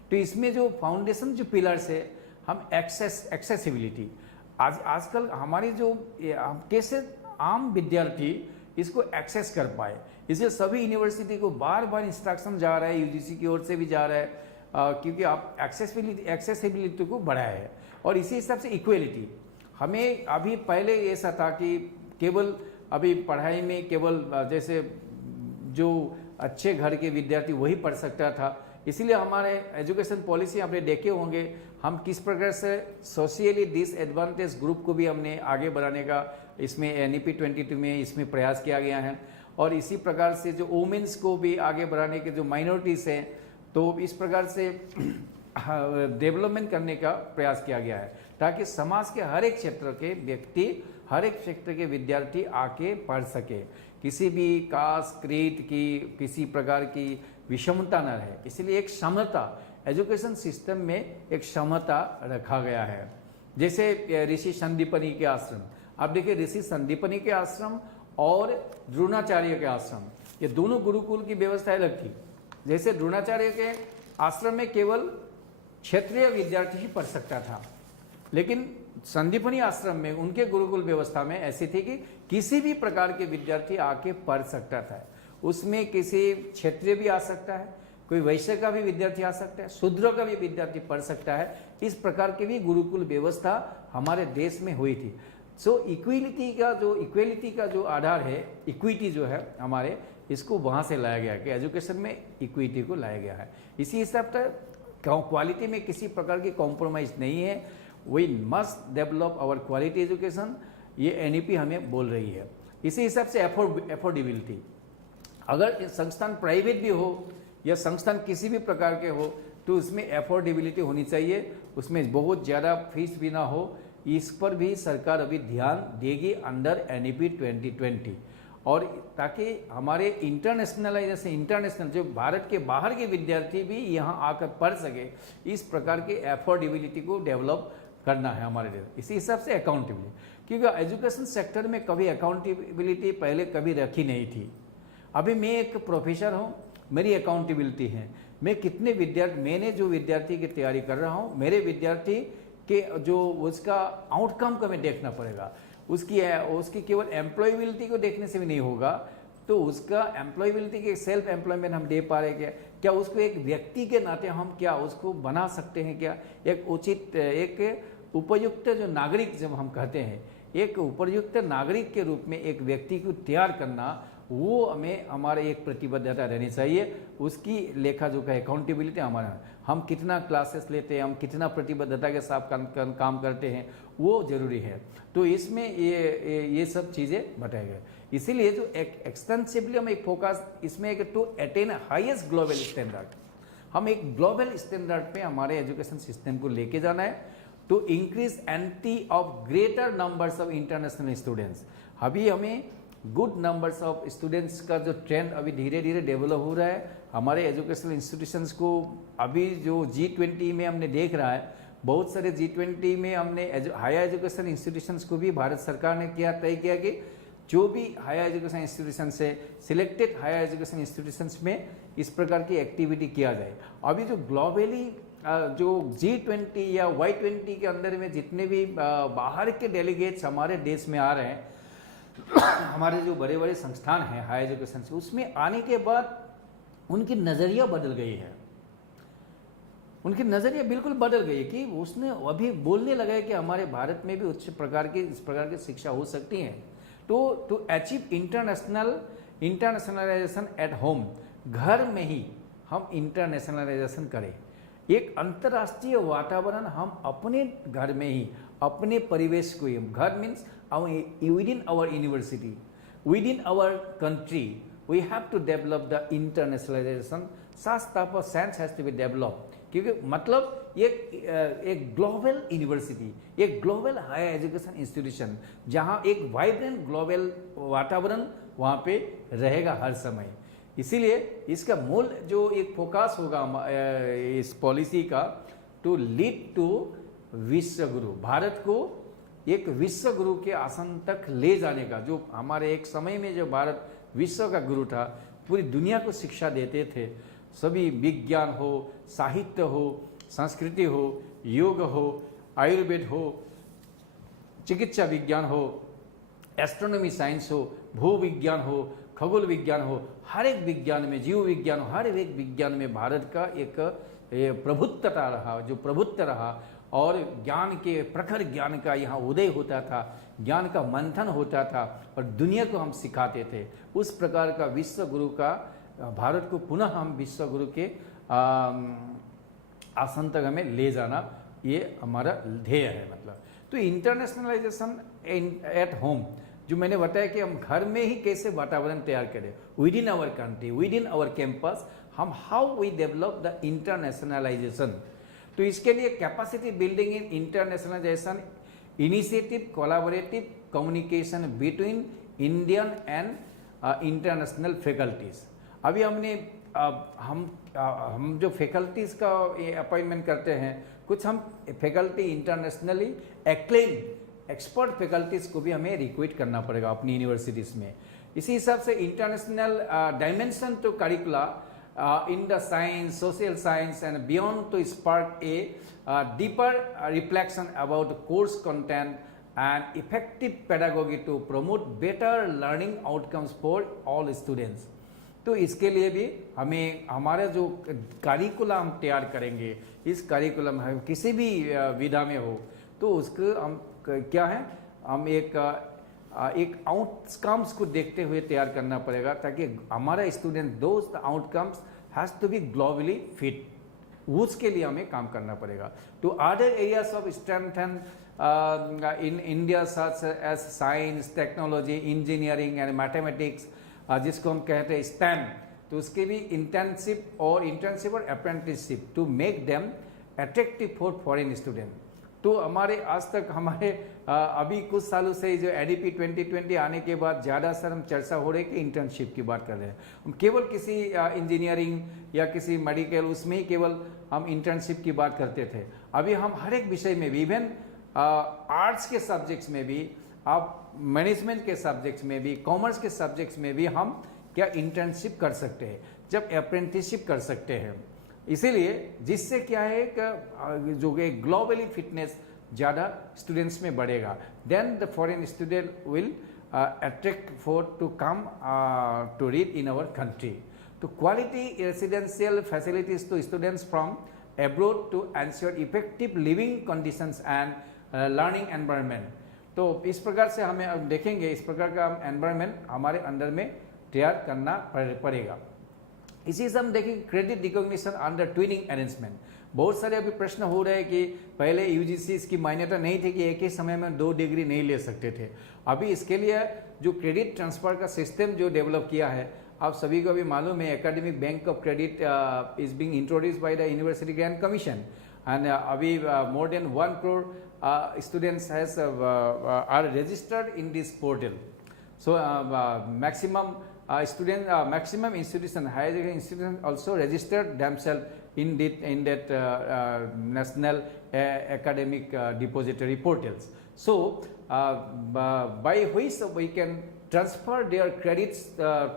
तो इसमें जो फाउंडेशन जो पिलर्स है, हम एक्सेसिबिलिटी, आजकल हमारी जो कैसे आम विद्यार्थी इसको एक्सेस कर पाए, इसलिए सभी यूनिवर्सिटी को बार बार इंस्ट्रक्शन जा रहा है, UGC की ओर से भी जा रहा है, क्योंकि आप एक्सेसिबिलिटी को बढ़ाया है। और इसी हिसाब से इक्वलिटी, हमें अभी पहले ऐसा था कि केवल अभी पढ़ाई में केवल जैसे जो अच्छे घर के विद्यार्थी वही पढ़ सकता था, इसीलिए हमारे एजुकेशन पॉलिसी आपने देखे होंगे, हम किस प्रकार से सोशियली डिसएडवांटेज ग्रुप को भी हमने आगे बढ़ाने का इसमें NEP 22 में इसमें प्रयास किया गया है। और इसी प्रकार से जो वुमेन्स को भी आगे बढ़ाने के जो माइनॉरिटीज़ हैं, तो इस प्रकार से डेवलपमेंट करने का प्रयास किया गया है, ताकि समाज के हर एक क्षेत्र के व्यक्ति, हर एक क्षेत्र के विद्यार्थी आके पढ़ सके, किसी भी कास्ट क्रीड की किसी प्रकार की विषमता न रहे। इसलिए एक समता एजुकेशन सिस्टम में एक समता रखा गया है। जैसे ऋषि संदीपनी के आश्रम, आप देखिए ऋषि संदीपनी के आश्रम और द्रोणाचार्य के आश्रम, ये दोनों गुरुकुल की व्यवस्था अलग थी। जैसे द्रोणाचार्य के आश्रम में केवल क्षेत्रीय विद्यार्थी ही पढ़ सकता था, लेकिन संदीपनी आश्रम में उनके गुरुकुल व्यवस्था में ऐसी थी कि किसी भी प्रकार के विद्यार्थी आके पढ़ सकता था। उसमें किसी क्षेत्रीय भी आ सकता है, कोई वैश्य का भी विद्यार्थी आ सकता है, शूद्र का भी विद्यार्थी पढ़ सकता है। इस प्रकार की भी गुरुकुल व्यवस्था हमारे देश में हुई थी। सो इक्वेलिटी का जो आधार है, इक्विटी जो है हमारे, इसको वहाँ से लाया गया कि एजुकेशन में इक्विटी को लाया गया है। इसी हिसाब से क्वालिटी में किसी प्रकार की कॉम्प्रोमाइज़ नहीं है। We must develop our quality education, ये NEP हमें बोल रही है। इसी हिसाब से एफोर्डेबिलिटी, अगर संस्थान प्राइवेट भी हो या संस्थान किसी भी प्रकार के हो, तो उसमें एफोर्डेबिलिटी होनी चाहिए, उसमें बहुत ज़्यादा फीस भी ना हो। इस पर भी सरकार अभी ध्यान देगी अंडर NEP 2020, और ताकि हमारे इंटरनेशनल जो भारत के बाहर के विद्यार्थी भी यहाँ आकर पढ़ सके, इस प्रकार के एफोर्डेबिलिटी को डेवलप करना है हमारे लिए। इसी हिसाब से अकाउंटेबिलिटी, क्योंकि एजुकेशन सेक्टर में कभी अकाउंटेबिलिटी पहले कभी रखी नहीं थी। अभी मैं एक प्रोफेसर हूँ, मेरी अकाउंटेबिलिटी है, मैं कितने विद्यार्थी, मैंने जो विद्यार्थी की तैयारी कर रहा हूँ, मेरे विद्यार्थी के जो उसका आउटकम को हमें देखना पड़ेगा। उसकी केवल एम्प्लॉयबिलिटी को देखने से भी नहीं होगा, तो उसका एम्प्लॉयबिलिटी के सेल्फ एम्प्लॉयमेंट हम दे पा रहे क्या उसको एक व्यक्ति के नाते हम क्या उसको बना सकते हैं, क्या एक उचित एक उपयुक्त जो नागरिक जब हम कहते हैं, एक उपयुक्त नागरिक के रूप में एक व्यक्ति को तैयार करना, वो हमें हमारे एक प्रतिबद्धता रहनी चाहिए। उसकी लेखा जोखा अकाउंटेबिलिटी हमारा, हम कितना क्लासेस लेते हैं, हम कितना प्रतिबद्धता के साथ काम करते हैं, वो जरूरी है। तो इसमें ये सब चीज़ें बताई गए। इसीलिए जो एक्सटेंसिवली हम एक फोकस इसमें एक to attain highest global standard, हम एक ग्लोबल स्टैंडर्ड पे हमारे एजुकेशन सिस्टम को लेके जाना है, to increase entry of greater numbers of international students. अभी हमें गुड नंबर्स ऑफ स्टूडेंट्स का जो ट्रेंड अभी धीरे धीरे डेवलप हो रहा है हमारे एजुकेशनल इंस्टीट्यूशंस को। अभी जो G20 में हमने देख रहा है, बहुत सारे G20 में हमने हायर एजुकेशन इंस्टीट्यूशंस को भी भारत सरकार ने तय किया कि जो भी हायर एजुकेशन इंस्टीट्यूशन से सिलेक्टेड हायर एजुकेशन इंस्टीट्यूशंस में इस प्रकार की एक्टिविटी किया जाए। अभी जो ग्लोबली जो G20 या Y20 के अंदर में जितने भी बाहर के डेलीगेट्स हमारे देश में आ रहे हैं, हमारे जो बड़े बड़े संस्थान हैं हायर एजुकेशन से, उसमें आने के बाद उनकी नज़रिया बदल गई है, उनकी नज़रिया बिल्कुल बदल गई कि उसने अभी बोलने लगा है कि हमारे भारत में भी उच्च प्रकार की इस प्रकार की शिक्षा हो सकती है। तो to achieve internationalization at home, घर में ही हम इंटरनेशनलाइजेशन करें, एक अंतर्राष्ट्रीय वातावरण हम अपने घर में ही, अपने परिवेश को ही, घर means within our university, within our country, we have to develop the internationalization, such type of sense has to be develop. क्योंकि मतलब एक ग्लोबल यूनिवर्सिटी, एक ग्लोबल हायर एजुकेशन इंस्टीट्यूशन, जहाँ एक वाइब्रेंट ग्लोबल वातावरण वहाँ पे रहेगा हर समय। इसीलिए इसका मूल जो एक फोकस होगा इस पॉलिसी का, टू लीड टू विश्व गुरु, भारत को एक विश्व गुरु के आसन तक ले जाने का। जो हमारे एक समय में जो भारत विश्व का गुरु था, पूरी दुनिया को शिक्षा देते थे, सभी विज्ञान हो, साहित्य हो, संस्कृति हो, योग हो, आयुर्वेद हो, चिकित्सा विज्ञान हो, एस्ट्रोनॉमी साइंस हो, भू विज्ञान हो, खगोल विज्ञान हो, हर एक विज्ञान में, जीव विज्ञान हो, हर एक विज्ञान में भारत का एक प्रभुत्वता रहा, जो प्रभुत्व रहा, और ज्ञान के प्रखर ज्ञान का यहाँ उदय होता था, ज्ञान का मंथन होता था और दुनिया को हम सिखाते थे। उस प्रकार का विश्व गुरु का भारत को पुनः हम विश्व गुरु के आसन तक हमें ले जाना, ये हमारा ध्येय है। मतलब तो इंटरनेशनलाइजेशन एट होम, जो मैंने बताया कि हम घर में ही कैसे वातावरण तैयार करें, within our country, within our campus, हम how we develop the internationalisation. तो इसके लिए capacity building in internationalisation initiative, collaborative communication between Indian and international faculties. अभी हमने हम जो फैकल्टीज का अपॉइंटमेंट करते हैं, कुछ हम faculty internationally acclaim expert faculties को भी हमें रिक्रूट करना पड़ेगा अपनी यूनिवर्सिटीज में। इसी हिसाब से international dimension to curricula in the science, social science and beyond to spark a deeper reflection about course content and effective pedagogy to promote better learning outcomes for all students। तो इसके लिए भी हमें हमारा जो करिकुलम तैयार करेंगे, इस करिकुलम हम किसी भी विधा में हो, तो उसको हम क्या है, हम एक आउटकम्स को देखते हुए तैयार करना पड़ेगा, ताकि हमारा स्टूडेंट दोस्त outcomes has to be globally fit, उसके लिए हमें काम करना पड़ेगा। To other areas of strengthen in India such as science, technology, engineering and mathematics, जिसको हम कहते हैं स्टेम, तो उसके भी इंटर्नशिप और apprenticeship to make them attractive for foreign student. तो हमारे आज तक हमारे अभी कुछ सालों से जो एडीपी 2020 आने के बाद ज़्यादा सर हम चर्चा हो रही है कि इंटर्नशिप की बात कर रहे हैं। हम केवल किसी इंजीनियरिंग या किसी मेडिकल उसमें ही केवल हम इंटर्नशिप की बात करते थे। अभी हम हर एक विषय में भी, इवन आर्ट्स के सब्जेक्ट्स में भी, आप मैनेजमेंट के सब्जेक्ट्स में भी, कॉमर्स के सब्जेक्ट्स में भी हम क्या इंटर्नशिप कर सकते हैं, जब अप्रेंटिसशिप कर सकते हैं। इसीलिए जिससे क्या है कि जो ग्लोबली फिटनेस ज़्यादा स्टूडेंट्स में बढ़ेगा, then the foreign student will attract for to come to read in our country. तो quality residential facilities to students from abroad to ensure effective living conditions and learning environment. तो इस प्रकार से हमें अब देखेंगे, इस प्रकार का एनवायरनमेंट हमारे अंदर में तैयार करना पड़ेगा। इसी से हम देखेंगे credit recognition under twinning arrangement. बहुत सारे अभी प्रश्न हो रहे हैं कि पहले यूजीसी इसकी मान्यता नहीं थी कि एक ही समय में 2 डिग्री नहीं ले सकते थे। अभी इसके लिए जो क्रेडिट ट्रांसफर का सिस्टम जो डेवलप किया है, आप सभी को भी मालूम है, academic bank of credit is being introduced by the university grant commission and अभी more than 1 crore students are registered in this portal. So maximum institution, higher education institution also registered themselves in that national academic depository portals. So by which we can transfer their credits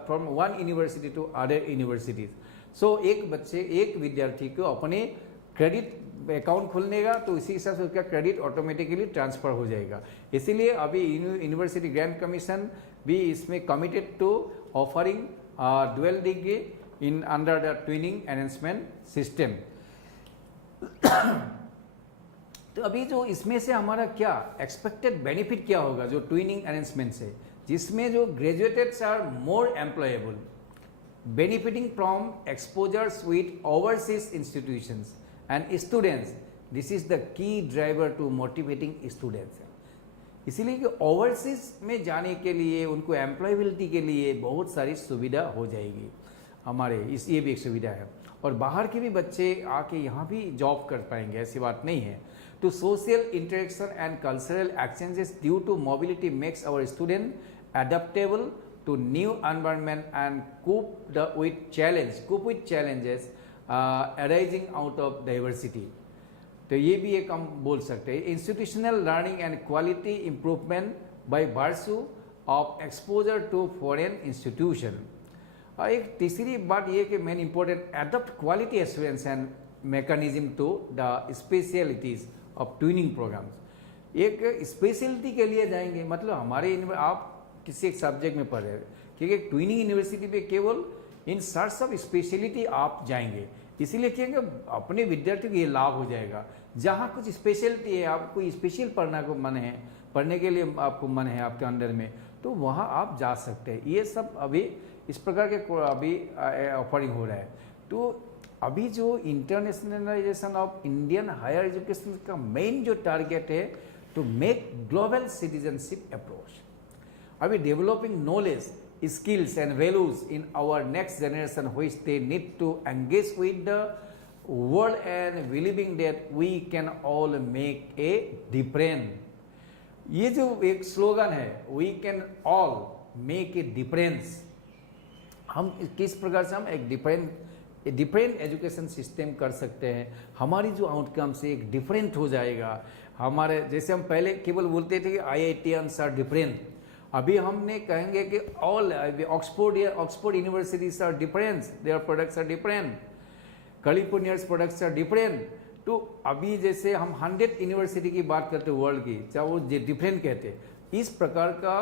from one university to other universities. So एक विद्यार्थी को अपने credit account खुलने का तो इसी हिसाब से उसका क्रेडिट ऑटोमेटिकली ट्रांसफ़र हो जाएगा। इसीलिए अभी यूनिवर्सिटी ग्रांट कमीशन भी इसमें committed to offering dual degree in under the twinning enhancement system. तो अभी जो इसमें से हमारा क्या एक्सपेक्टेड बेनिफिट क्या होगा जो ट्विनिंग एनहेंसमेंट से, जिसमें जो graduateds are more employable, benefiting from exposures with overseas institutions and students. This is the key driver to motivating students. इसीलिए कि ओवरसीज में जाने के लिए उनको एम्प्लॉयबिलिटी के लिए बहुत सारी सुविधा हो जाएगी हमारे इस, ये भी एक सुविधा है। और बाहर के भी बच्चे आके यहाँ भी जॉब कर पाएंगे, ऐसी बात नहीं है। To social interaction and cultural exchanges due to mobility makes our student adaptable to new environment and cope with challenges arising out of diversity. तो ये भी एक हम बोल सकते हैं institutional learning and quality improvement by virtue of exposure to foreign institution. और एक तीसरी बात ये कि main important adapt quality assurance and mechanism to the specialities of twinning programs. एक स्पेशलिटी के लिए जाएंगे, मतलब हमारे आप किसी एक सब्जेक्ट में पढ़ रहे हैं, क्योंकि ट्विनिंग यूनिवर्सिटी पे केवल इन सर्च ऑफ स्पेशलिटी आप जाएंगे, इसीलिए कहेंगे अपने विद्यार्थी को ये लाभ हो जाएगा। जहाँ कुछ स्पेशलिटी है, आपको कोई स्पेशल पढ़ना को मन है, पढ़ने के लिए आपको मन है आपके अंडर में, तो वहाँ आप जा सकते हैं। ये सब अभी इस प्रकार के अभी ऑफरिंग हो रहा है। तो अभी जो internationalisation of Indian higher education का मेन जो टारगेट है to make global citizenship approach. अभी developing knowledge, skills and values in our next generation which they need to engage with the world and believing that we can all make a difference. ये जो एक slogan है we can all make a difference, हम किस प्रकार से हम एक डिफरेंट एजुकेशन सिस्टम कर सकते हैं, हमारी जो आउटकम से एक डिफरेंट हो जाएगा। हमारे जैसे हम पहले केवल बोलते थे कि IITians आर डिफरेंट, अभी हमने कहेंगे कि all Oxford universities are different, their products are different, California's products are different. तो अभी जैसे हम 100 यूनिवर्सिटी की बात करते हैं वर्ल्ड की, चाहे वो डिफरेंट कहते हैं, इस प्रकार का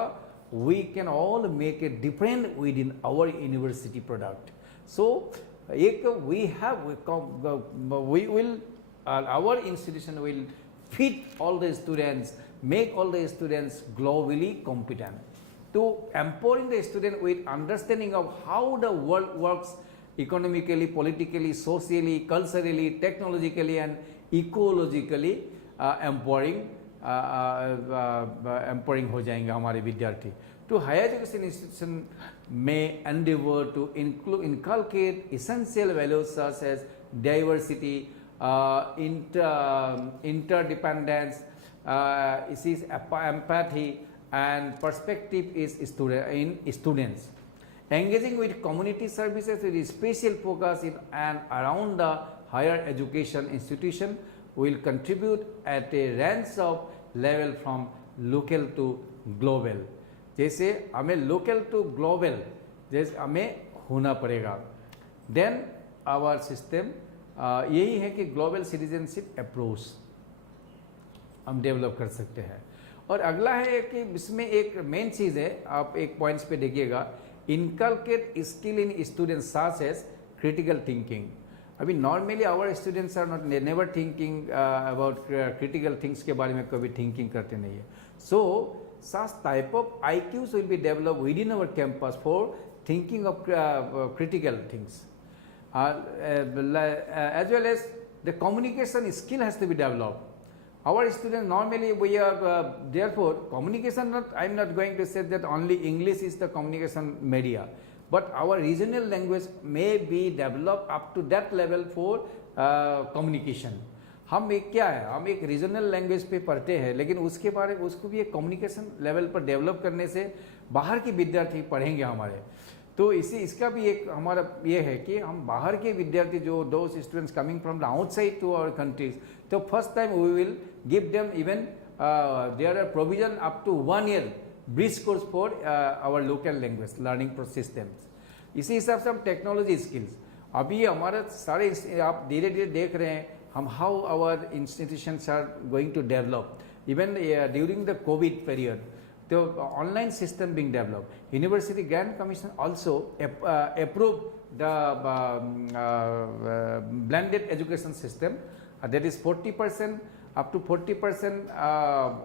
we can all make a different within our university product. So एक we will our institution will fit all the students, make all the students globally competent, to empowering the student with understanding of how the world works economically, politically, socially, culturally, technologically and ecologically empowering हो जाएंगे हमारे विद्यार्थी। तो higher education institution में endeavor to inculcate essential values such as diversity, interdependence, empathy and perspective is in students. Engaging with community services with a special focus in and around the higher education institution will contribute at a range of level from local to global. जैसे हमें local to global जैसे हमें होना पड़ेगा, then our system यही है कि global citizenship approach हम डेवलप कर सकते हैं। और अगला है कि इसमें एक मेन चीज़ है, आप एक पॉइंट्स पे देखिएगा, inculcate skill in students such as critical thinking. अभी normally our students are not never thinking about critical things के बारे में कभी थिंकिंग करते नहीं है। So such type of IQs will be develop within our campus for thinking of critical things. As well as the communication skill has to be developed. Our students normally we are therefore communication. I am not going to say that only English is the communication media, but our regional language may be developed up to that level for communication. हम एक क्या है, हम एक regional language पे पढ़ते हैं, लेकिन उसके बारे में उसको भी एक कम्युनिकेशन लेवल पर डेवलप करने से बाहर के विद्यार्थी पढ़ेंगे हमारे। तो इसका भी एक हमारा ये है कि हम बाहर के विद्यार्थी जो those students coming from the outside to our countries, तो first time we will give them even there are provision up to 1 year bridge course for our local language learning systems. इसी हिसाब से हम टेक्नोलॉजी स्किल्स, अभी हमारे सारे आप धीरे धीरे देख रहे हैं how our institutions are going to develop. Even during the COVID period, the online system being developed. University Grant Commission also approved the blended education system, that is 40%, up to 40%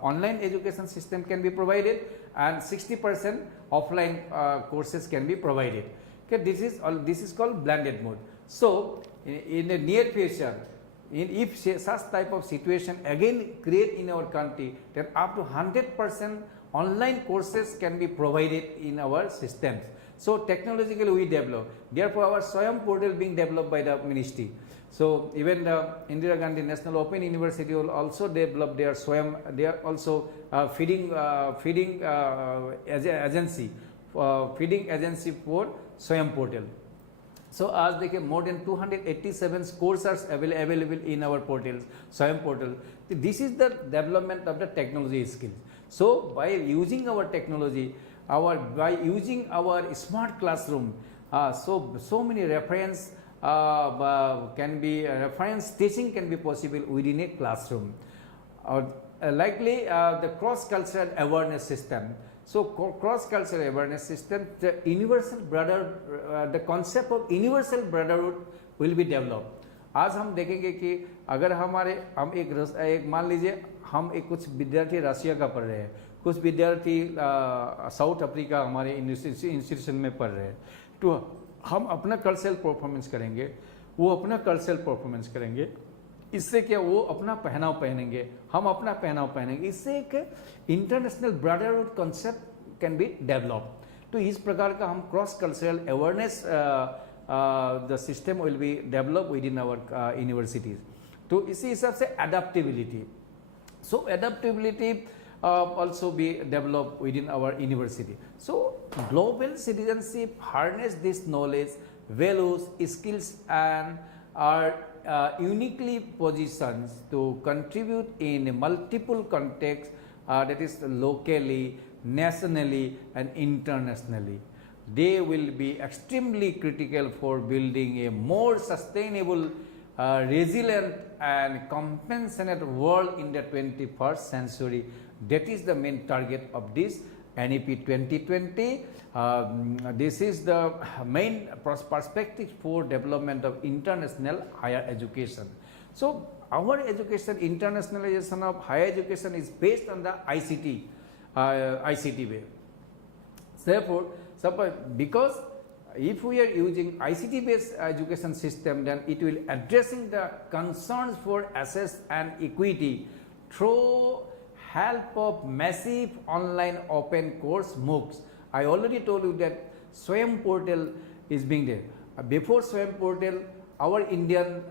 online education system can be provided and 60% offline courses can be provided. Okay, this is called blended mode. So in the near future, if such type of situation again create in our country, then up to 100% online courses can be provided in our systems. So technologically we develop. Therefore, our Swayam portal being developed by the ministry. So even the Indira Gandhi National Open University will also develop their Swayam. They are also feeding agency for Swayam portal. So as they can more than 287 courses are available in our portals, Swayam portal. This is the development of the technology skills. So by using our technology, by using our smart classroom, so many reference teaching can be possible within a classroom. Likely the cross-cultural awareness system. So cross-cultural awareness system, the concept of universal brotherhood will be developed. आज हम देखेंगे कि अगर हम एक मान लीजिए हम कुछ विद्यार्थी रशिया का पढ़ रहे हैं, कुछ विद्यार्थी साउथ अफ्रीका हमारे इंस्टीट्यूशन में पढ़ रहे हैं, तो हम अपना कल्चरल परफॉर्मेंस करेंगे, वो अपना कल्चरल परफॉर्मेंस करेंगे, इससे क्या वो अपना पहनाव पहनेंगे, हम अपना पहनाव पहनेंगे, इससे एक international brotherhood concept can be develop. तो इस प्रकार का हम cross cultural awareness the system will be develop within our universities. तो इसी हिसाब से adaptability, so adaptability also be developed within our university. So global citizenship harness this knowledge, values, skills and are uniquely positioned to contribute in multiple contexts, that is locally, nationally and internationally. They will be extremely critical for building a more sustainable, resilient and compassionate world in the 21st century. That is the main target of this NEP 2020. This is the main perspective for development of international higher education. So our education, internationalization of higher education is based on the ICT way. Therefore, because if we are using ICT based education system, then it will addressing the concerns for access and equity through help of massive online open course MOOCs. I already told you that Swayam portal is being there. Before Swayam portal, our Indian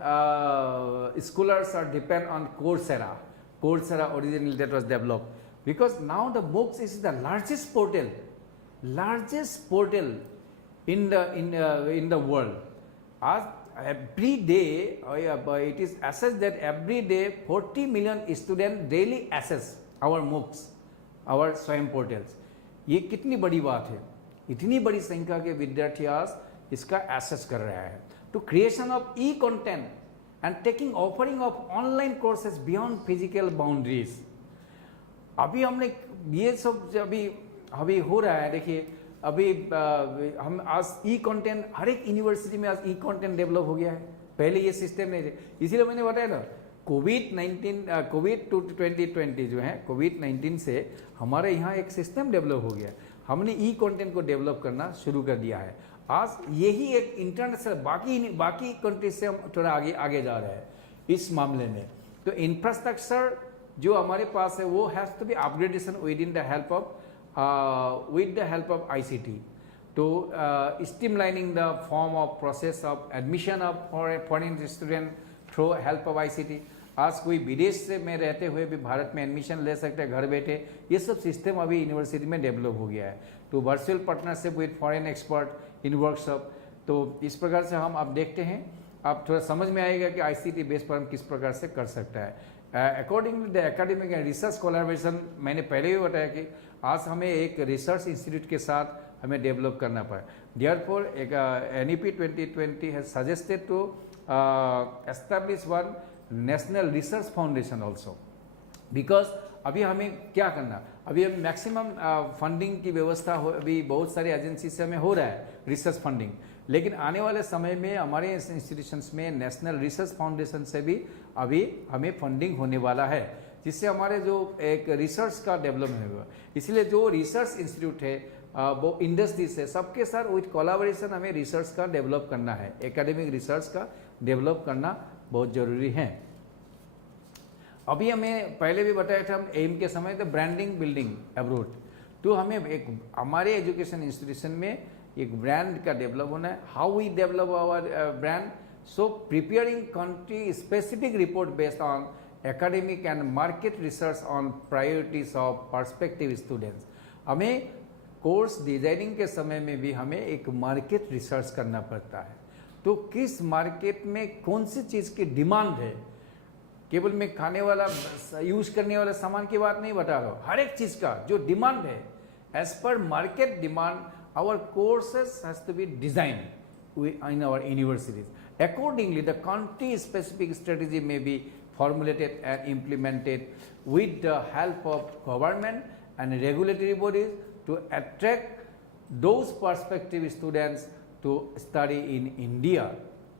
scholars are depend on Coursera. Coursera originally that was developed, because now the MOOCs is the largest portal in the world. As every day, it is assessed that every day 40 million students daily access our MOOCs, our Swayam portals. ये कितनी बड़ी बात है, इतनी बड़ी संख्या के विद्यार्थी आज इसका एक्सेस कर रहा है. To creation of e-content and taking offering of online courses beyond physical boundaries. अभी हमने ये सब अभी हो रहा है. देखिए अभी हम आज e-content हर एक यूनिवर्सिटी में आज e-content डेवलप हो गया है. पहले ये सिस्टम नहीं थे, इसीलिए मैंने बताया ना कोविड 2020 जो है, कोविड-19 से हमारे यहाँ एक सिस्टम डेवलप हो गया. हमने ई-कंटेंट को डेवलप करना शुरू कर दिया है. आज यही एक इंटरनेशनल बाकी कंट्री से हम थोड़ा आगे जा रहे हैं इस मामले में. तो इंफ्रास्ट्रक्चर जो हमारे पास है वो has to be upgradation with the help of ICT to streamlining the form of process of admission of foreign student through help of ICT. आज कोई विदेश से में रहते हुए भी भारत में एडमिशन ले सकते हैं घर बैठे. ये सब सिस्टम अभी यूनिवर्सिटी में डेवलप हो गया है. तो virtual partnership with foreign expert in workshop. तो इस प्रकार से हम आप देखते हैं, आप थोड़ा समझ में आएगा कि ICT बेस पर हम किस प्रकार से कर सकता है. According to the academic and research collaboration, मैंने पहले भी बताया कि आज हमें एक रिसर्च इंस्टीट्यूट के साथ हमें डेवलप करना पड़ा. Therefore, NEP 2020 has suggested to establish one national research foundation also, because अभी हमें क्या करना, अभी हम मैक्सिमम फंडिंग की व्यवस्था अभी बहुत सारी एजेंसी से हमें हो रहा है रिसर्च फंडिंग, लेकिन आने वाले समय में हमारे इंस्टीट्यूशंस में नेशनल रिसर्च फाउंडेशन से भी अभी हमें फंडिंग होने वाला है, जिससे हमारे जो एक रिसर्च का डेवलपमेंट होगा। इसलिए जो रिसर्च इंस्टीट्यूट है वो इंडस्ट्री से सबके साथ विथ कोलैबोरेशन हमें रिसर्च का डेवलप करना है, एकेडमिक रिसर्च का डेवलप करना बहुत जरूरी है। अभी हमें पहले भी बताया था हम एम के समय तो ब्रांडिंग बिल्डिंग अब्रोड, तो हमें एक हमारे एजुकेशन इंस्टीट्यूशन में एक ब्रांड का डेवलप होना है। How we develop our brand, so preparing country specific report based on academic and market research on priorities of perspective students. हमें कोर्स डिजाइनिंग के समय में भी हमें एक मार्केट रिसर्च करना पड़ता है, तो किस मार्केट में कौन सी चीज़ की डिमांड है, केवल मैं खाने वाला यूज करने वाला सामान की बात नहीं बता रहा हूँ, हर एक चीज़ का जो डिमांड है as per market demand our courses has to be design in our universities. Accordingly, the country-specific strategy may be formulated and implemented with the help of government and regulatory bodies to attract those prospective students to study in India.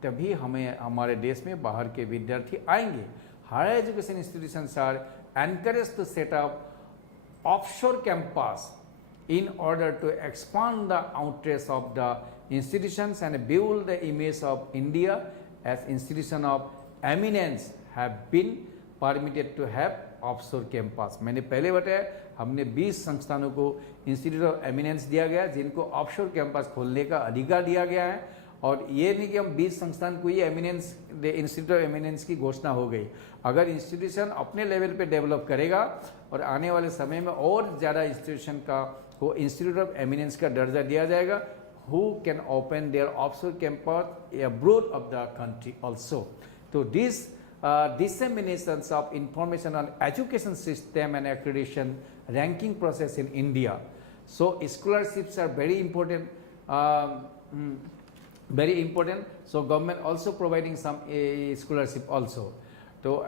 तभी हमें हमारे देश में बाहर के विद्यार्थी आएंगे। Higher education institutions are encouraged to set up offshore campus in order to expand the outreach of the institutions and build the image of India as institution of eminence have been permitted to have offshore campus. मैंने पहले बताया हमने 20 संस्थानों को institute of eminence दिया गया जिनको offshore campus खोलने का अधिकार दिया गया है, और ये नहीं कि हम 20 संस्थान को ही एमिनेंस इंस्टीट्यूट ऑफ एमिनेंस की घोषणा हो गई। अगर इंस्टीट्यूशन अपने लेवल पे डेवलप करेगा और आने वाले समय में और ज़्यादा इंस्टीट्यूशन का को इंस्टीट्यूट ऑफ एमिनेंस का दर्जा दिया जाएगा, who can open their offshore campus abroad of the country also. So this disseminations of information on education system and accreditation ranking process in India. So scholarships are very important, very important. So government also providing some scholarship also. So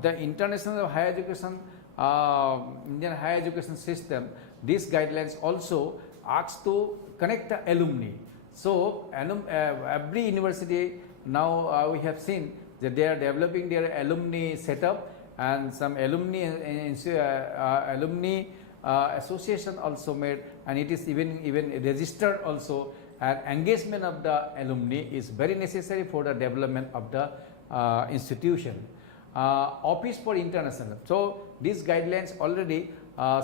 the international higher education, Indian higher education system, these guidelines also asks to connect the alumni. So every university now we have seen that they are developing their alumni setup, and some alumni association also made, and it is even registered also, and engagement of the alumni is very necessary for the development of the institution. Office for international. So these guidelines already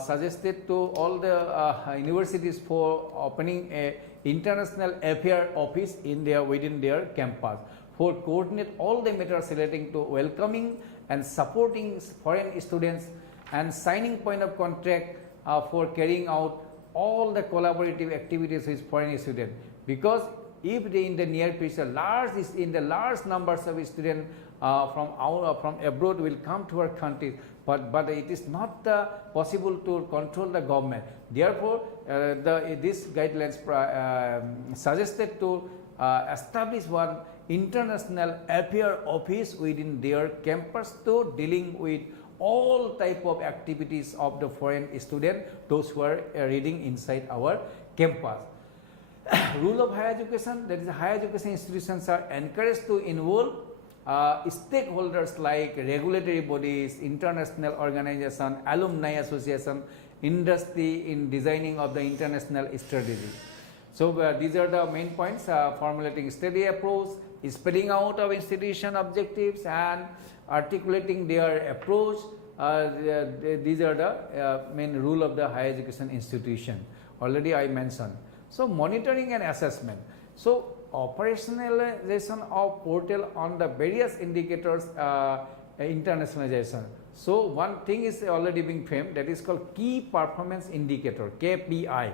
suggested to all the universities for opening a international affair office in within their campus for coordinate all the matters relating to welcoming and supporting foreign students and signing point of contact for carrying out all the collaborative activities with foreign students. Because if they in the near future large numbers of students from abroad will come to our country, but it is not possible to control the government. Therefore, these guidelines suggested to establish one international affair office within their campus to dealing with all type of activities of the foreign student, those who are reading inside our campus. Rule of higher education, that is higher education institutions are encouraged to involve stakeholders like regulatory bodies, international organization, alumni association, industry in designing of the international strategy. So these are the main points: formulating steady approach, spelling out of institution objectives, and articulating their approach. These are the main rule of the higher education institution. Already I mentioned. So monitoring and assessment. So operationalization of portal on the various indicators, internationalization. So one thing is already being framed, that is called key performance indicator, KPI.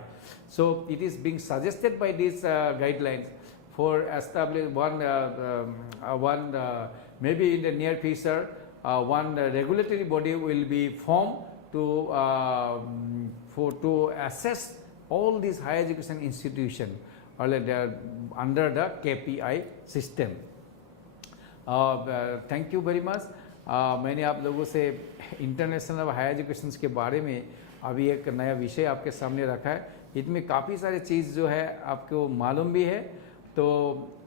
So it is being suggested by these guidelines for establish one maybe in the near future one regulatory body will be formed to assess all these higher education institutions under the KPI system. Thank you very much. मैंने आप लोगों से international higher education के बारे में अभी एक नया विषय आपके सामने रखा है। इसमें काफ़ी सारी चीज़ जो है आपको मालूम भी है, तो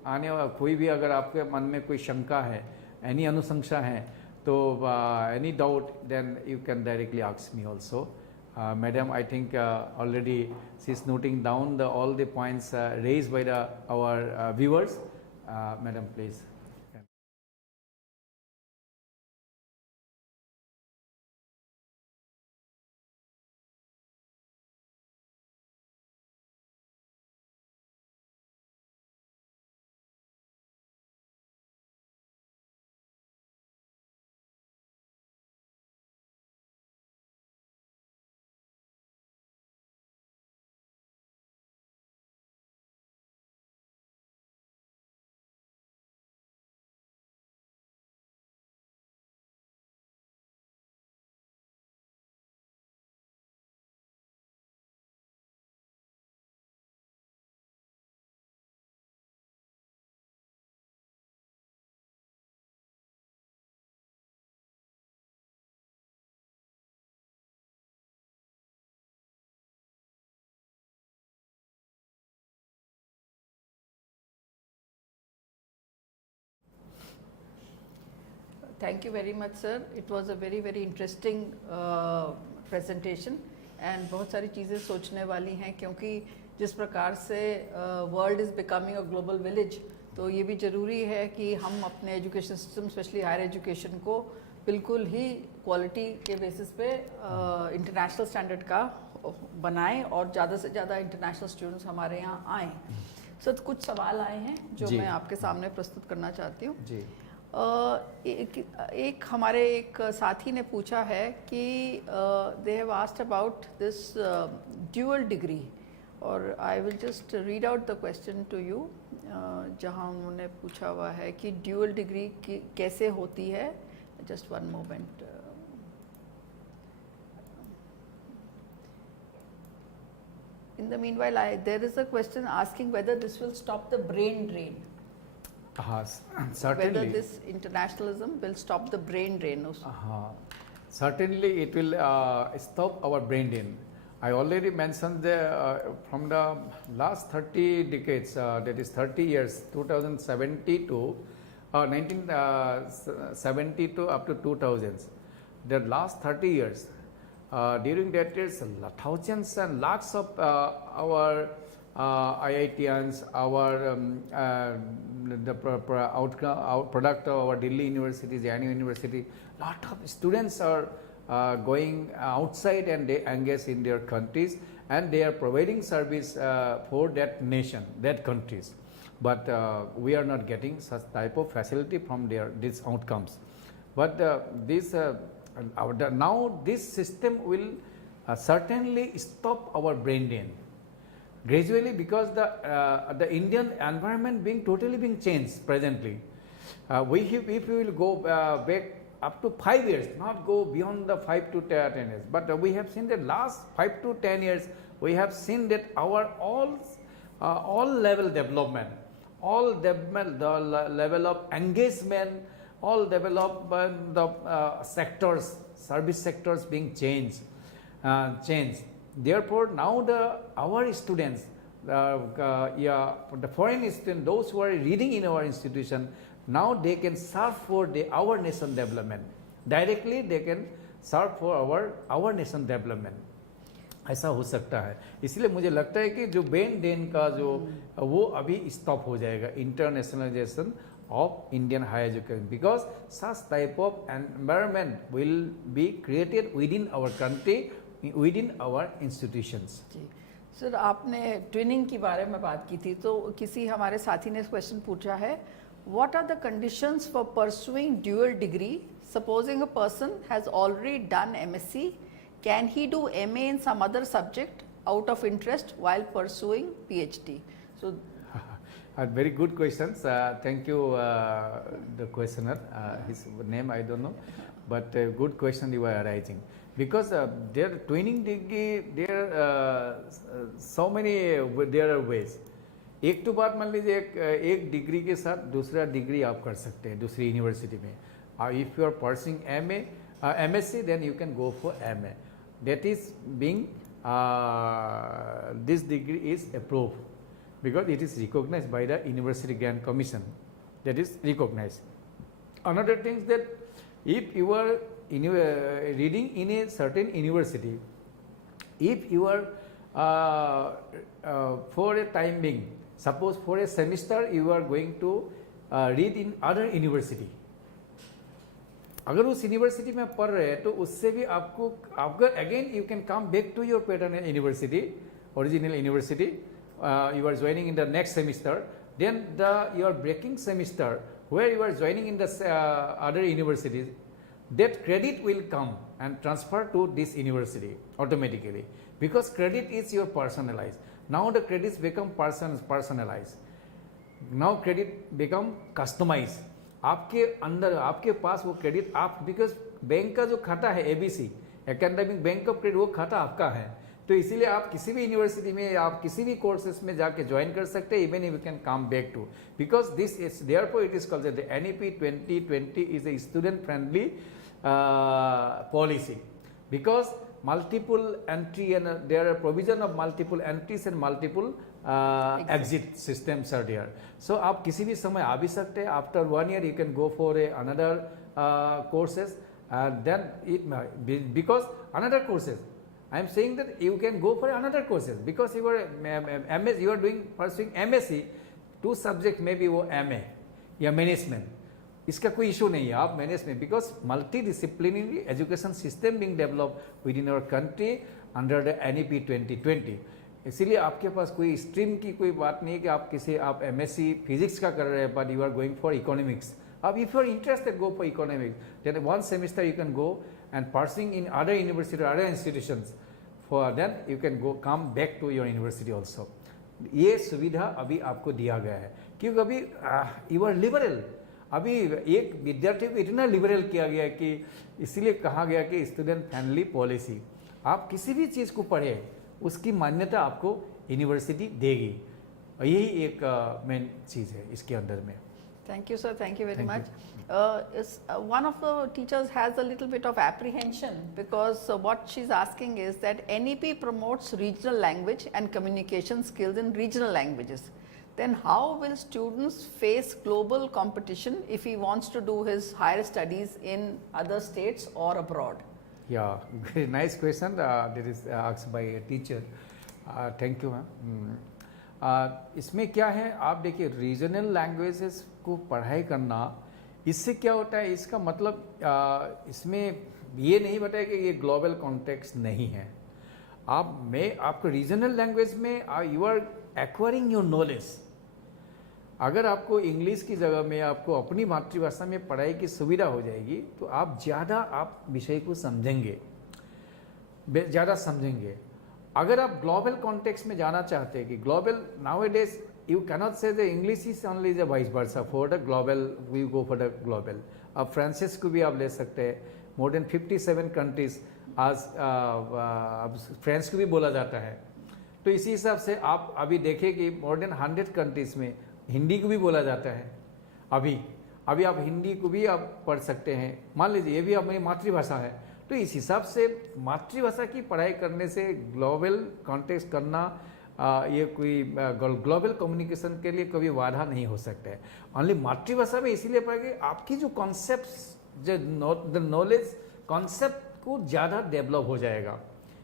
आने वाला कोई भी अगर आपके मन में कोई शंका है, एनी अनुशंसा है, तो any doubt then you can directly ask me also. Madam, I think already she's noting down all the points raised by our viewers. Madam, please. Thank you very much, sir. It was a very interesting presentation and बहुत सारी चीज़ें सोचने वाली हैं, क्योंकि जिस प्रकार से world is becoming a global village, तो ये भी ज़रूरी है कि हम अपने education system, specially higher education को बिल्कुल ही क्वालिटी के बेसिस पे इंटरनेशनल स्टैंडर्ड का बनाएं और ज़्यादा से ज़्यादा इंटरनेशनल स्टूडेंट्स हमारे यहाँ आएँ। सर, कुछ सवाल आए हैं जो मैं आपके सामने प्रस्तुत करना चाहती हूँ। जी। एक हमारे एक साथी ने पूछा है कि they have asked about this dual degree, और I will just read out the question to you, जहां उन्होंने पूछा हुआ है कि ड्यूअल डिग्री कैसे होती है। Just one moment. In the meanwhile, there is a question asking whether this will stop the brain drain. Certainly. Whether this internationalism will stop the brain drain. Certainly, it will stop our brain drain. I already mentioned from the last 30 decades, that is 30 years, 2070 to 1970 to up to 2000s. The last 30 years, during that years, thousands and lakhs of our IITians, our the product of our Delhi University, IGNOU University, lot of students are going outside and they engage in their countries and they are providing service for that nation, that countries. But we are not getting such type of facility from these outcomes. But now this system will certainly stop our brain drain gradually, because the Indian environment totally being changed presently. If we will go back up to 5 years, not go beyond the 5 to 10 years, but we have seen that last 5 to 10 years, we have seen that our all level development, all development, the level of engagement, all development the sectors, service sectors being changed. Therefore, now our students, the foreign students, those who are reading in our institution, now they can serve for our nation development. Directly they can serve for our nation development. ऐसा हो सकता है। इसलिए मुझे लगता है कि जो ब्रेन ड्रेन का जो वो अभी स्टॉप हो जाएगा, internationalisation of Indian higher education, because such type of environment will be created within our country, within our institutions. जी सर, आपने ट्विनिंग के बारे में बात की थी, तो किसी हमारे साथी ने क्वेश्चन पूछा है, what are the conditions for pursuing dual degree? Supposing a person has already done MSc, can he do MA in some other subject out of interest while pursuing PhD? So very good questions. Thank you, the questioner. His name I don't know, but good question you are raising. Because their training degree, there so many there are ways. एक तो बात मान लीजिए एक degree के साथ दूसरा degree आप कर सकते हैं दूसरी यूनिवर्सिटी में. If you are pursuing MSc then you can go for MA. That is being this degree is approved because it is recognized by the University Grant Commission. That is recognized. Another thing is that if you are reading in a certain university, if you are for a time being, suppose for a semester you are going to read in other university. अगर उस university में पढ़ रहे हैं तो उससे भी आपको again you can come back to your parent university, original university. You are joining in the next semester, then you are breaking semester where you are joining in the other universities, that credit will come and transfer to this university automatically because credit is your personalized. Now the credits become personalized. Now credit become customized. आपके अंदर आपके पास वो credit आप because bank का जो खाता है ABC academic bank of credit वो खाता आपका है, तो इसीलिए आप किसी भी यूनिवर्सिटी में आप किसी भी कोर्सेज में जाके ज्वाइन कर सकते हैं. Even you can come back to because this is therefore it is called the NEP 2020 is a student friendly policy because multiple entry and there are provision of multiple entries and multiple exit systems are there. So आप किसी भी समय आ भी सकते हैं. After 1 year you can go for another courses then because another courses I am saying that you can go for another courses because you are MS you are doing pursuing MSc, 2 subject maybe वो MA या management, इसका कोई issue नहीं है. आप management because multidisciplinary education system being develop within our country under the NEP 2020. इसीलिए आपके पास कोई स्ट्रीम की कोई बात नहीं है कि आप MSc फिजिक्स का कर रहे हैं but you are going for economics. अब if you are interested go for economics then 1 semester you can go and pursuing in other university other institutions for then you can go come back to your university also. ये सुविधा अभी आपको दिया गया है क्योंकि अभी यू आर लिबरल. अभी एक विद्यार्थी को इतना लिबरल किया गया कि इसीलिए कहा गया कि स्टूडेंट फ्रेंडली पॉलिसी. आप किसी भी चीज़ को पढ़े उसकी मान्यता आपको यूनिवर्सिटी देगी. यही एक मेन चीज़ है इसके अंदर में. Thank you, sir. Thank you very much. One of the teachers has a little bit of apprehension because what she's asking is that NEP promotes regional language and communication skills in regional languages. Then how will students face global competition if he wants to do his higher studies in other states or abroad? Yeah, very nice question. That is asked by a teacher. Thank you, ma'am. इसमें क्या है, आप देखिए regional languages को पढ़ाई करना, इससे क्या होता है, इसका मतलब इसमें ये नहीं बताया कि ये ग्लोबल कॉन्टेक्स्ट नहीं है. आपको रीजनल लैंग्वेज में you are acquiring your knowledge. अगर आपको इंग्लिश की जगह में आपको अपनी मातृभाषा में पढ़ाई की सुविधा हो जाएगी तो आप ज़्यादा आप विषय को समझेंगे, ज़्यादा समझेंगे. अगर आप ग्लोबल कॉन्टेक्स्ट में जाना चाहते हैं कि global nowadays you cannot say the English is only the vice versa for the global, we go for the global. अब फ्रांसिस को भी आप ले सकते हैं. मोर देन 57 कंट्रीज आज फ्रेंच को भी बोला जाता है. तो इसी हिसाब से आप अभी देखें कि मोर देन 100 कंट्रीज में हिंदी को भी बोला जाता है. अभी आप हिंदी को भी आप पढ़ सकते हैं. मान लीजिए ये भी हमारी मातृभाषा है, तो इस हिसाब से मातृभाषा की पढ़ाई करने से ग्लोबल कॉन्टेक्स्ट करना ये कोई ग्लोबल कम्युनिकेशन के लिए कभी बाधा नहीं हो सकता है. ओनली मातृभाषा में इसीलिए पढ़ेंगे आपकी जो कॉन्सेप्ट जो नॉलेज कॉन्सेप्ट को ज़्यादा डेवलप हो जाएगा.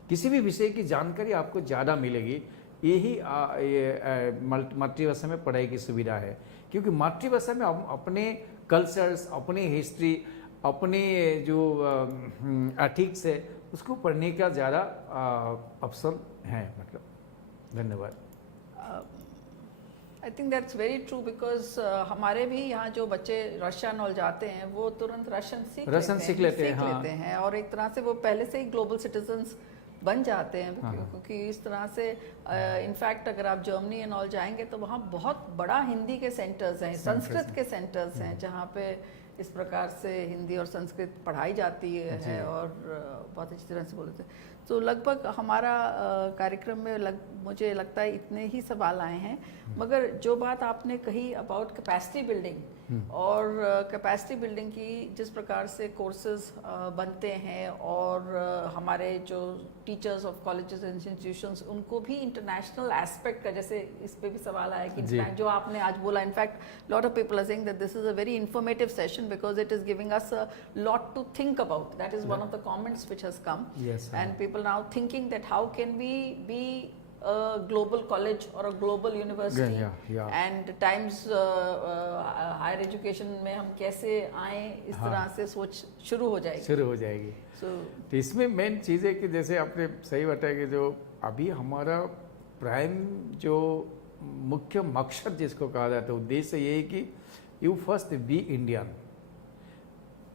किसी भी विषय की जानकारी आपको ज़्यादा मिलेगी. यही मातृभाषा में पढ़ाई की सुविधा है क्योंकि मातृभाषा में हम अपने कल्चर्स, अपनी हिस्ट्री, अपने जो एथिक्स है उसको पढ़ने का ज़्यादा अवसर है. मतलब धन्यवाद. I think that's very true because हमारे भी यहाँ जो बच्चे रशियन और जाते हैं वो तुरंत रशियन सीख लेते हैं और एक तरह से वो पहले से ही ग्लोबल सिटीजन्स बन जाते हैं. क्योंकि इस तरह से इनफैक्ट अगर आप जर्मनी एंड ऑल जाएंगे तो वहाँ बहुत बड़ा हिंदी के सेंटर्स हैं, संस्कृत के सेंटर्स हैं, जहाँ पे इस प्रकार से हिंदी और संस्कृत पढ़ाई जाती है और बहुत अच्छी तरह से बोलते हैं। तो लगभग हमारा कार्यक्रम में मुझे लगता है इतने ही सवाल आए हैं, मगर जो बात आपने कही अबाउट कैपेसिटी बिल्डिंग और कैपेसिटी बिल्डिंग की जिस प्रकार से कोर्सेज बनते हैं और हमारे जो teachers of colleges and institutions उनको भी इंटरनेशनल एस्पेक्ट का, जैसे इस पे भी सवाल आया कि जो आपने आज बोला, in fact lot of people are saying that this is a very informative session because it is giving us a lot to think about. That is one of the comments which has come and people now thinking that how can we be a global college or a global university and times higher education में हम कैसे आए, इस तरह से सोच शुरू हो जाएगी. So, तो इसमें मेन चीज़ है कि जैसे आपने सही बताया कि जो अभी हमारा प्राइम जो मुख्य मकसद जिसको कहा जाता है, उद्देश्य ये है कि यू फर्स्ट बी इंडियन.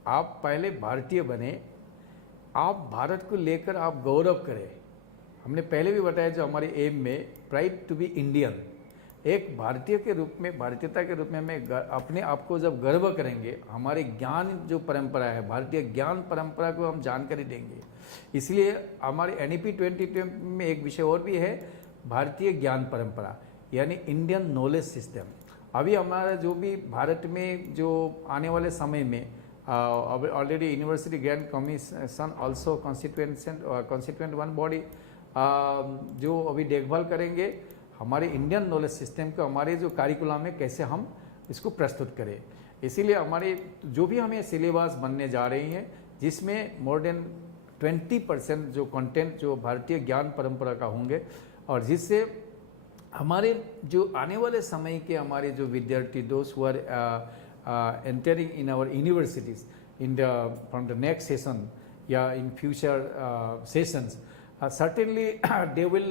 आप पहले भारतीय बने, आप भारत को लेकर आप गौरव करें. हमने पहले भी बताया जो हमारे एम में प्राइड टू बी इंडियन, एक भारतीय के रूप में, भारतीयता के रूप में हमें अपने आप को जब गर्व करेंगे, हमारे ज्ञान जो परंपरा है, भारतीय ज्ञान परंपरा को हम जानकारी देंगे. इसलिए हमारे NEP 2020 में एक विषय और भी है, भारतीय ज्ञान परंपरा यानी इंडियन नॉलेज सिस्टम. अभी हमारा जो भी भारत में जो आने वाले समय में already University Grand Commission also constituent one body जो अभी देखभाल करेंगे हमारे इंडियन नॉलेज सिस्टम को, हमारे जो कारिकुलम में कैसे हम इसको प्रस्तुत करें. इसीलिए हमारे जो भी हमें सिलेबस बनने जा रही हैं, जिसमें मोर देन 20% जो कंटेंट जो भारतीय ज्ञान परंपरा का होंगे, और जिससे हमारे जो आने वाले समय के हमारे जो विद्यार्थी दोस्त who are entering in our universities from the next session in future sessions, certainly they will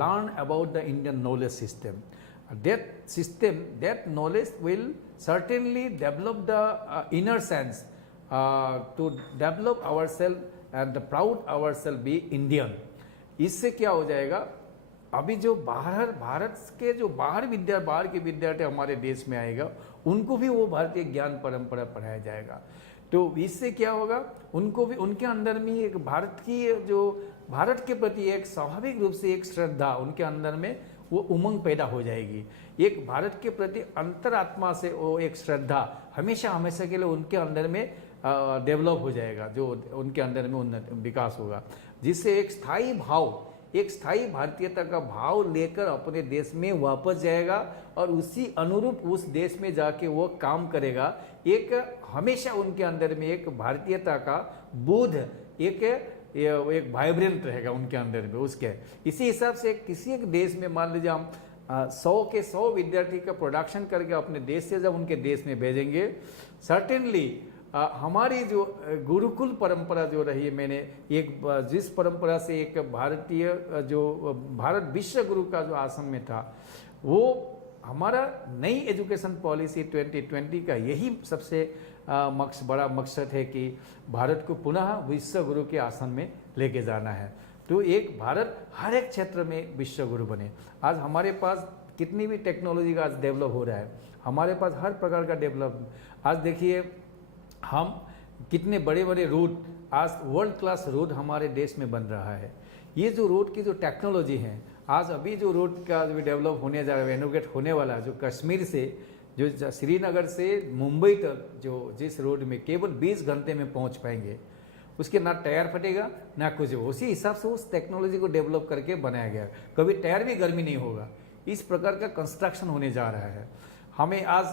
learn about the Indian knowledge system. That knowledge will certainly develop the inner sense to develop ourselves and proud ourselves be Indian. इससे क्या हो जाएगा, अभी जो भारत के जो बाहर के विद्यार्थी हमारे देश में आएगा, उनको भी वो भारतीय ज्ञान परंपरा पढ़ाया जाएगा. तो इससे क्या होगा, उनको भी उनके अंदर में एक भारत के प्रति एक स्वाभाविक रूप से एक श्रद्धा उनके अंदर में वो उमंग पैदा हो जाएगी. एक भारत के प्रति अंतरात्मा से वो एक श्रद्धा हमेशा के लिए उनके अंदर में डेवलप हो जाएगा, जो उनके अंदर में विकास होगा, जिससे एक स्थायी भारतीयता का भाव लेकर अपने देश में वापस जाएगा और उसी अनुरूप उस देश में जाके वो काम करेगा. एक हमेशा उनके अंदर में एक भारतीयता का बोध एक वाइब्रेंट रहेगा उनके अंदर में उसके. इसी हिसाब से किसी एक देश में मान लीजिए हम 100 के 100 विद्यार्थी का प्रोडक्शन करके अपने देश से जब उनके देश में भेजेंगे, सर्टेनली हमारी जो गुरुकुल परंपरा जो रही है, मैंने जिस परंपरा से एक भारतीय जो भारत विश्व गुरु का जो आसन में था, वो हमारा नई एजुकेशन पॉलिसी 2020 का यही सबसे बड़ा मकसद है कि भारत को पुनः विश्व गुरु के आसन में लेके जाना है. तो एक भारत हर एक क्षेत्र में विश्व गुरु बने. आज हमारे पास कितनी भी टेक्नोलॉजी का आज डेवलप हो रहा है, हमारे पास हर प्रकार का डेवलप. आज देखिए हम कितने बड़े बड़े रोड, आज वर्ल्ड क्लास रोड हमारे देश में बन रहा है. ये जो रोड की जो टेक्नोलॉजी है, आज अभी जो रोड का जो डेवलप होने जा रहा है, इनोवेट होने वाला, जो कश्मीर से जो श्रीनगर से मुंबई तक जो जिस रोड में केवल 20 घंटे में पहुंच पाएंगे, उसके ना टायर फटेगा ना कुछ. उसी हिसाब से उस टेक्नोलॉजी को डेवलप करके बनाया गया. कभी टायर भी गर्मी नहीं होगा, इस प्रकार का कंस्ट्रक्शन होने जा रहा है. हमें आज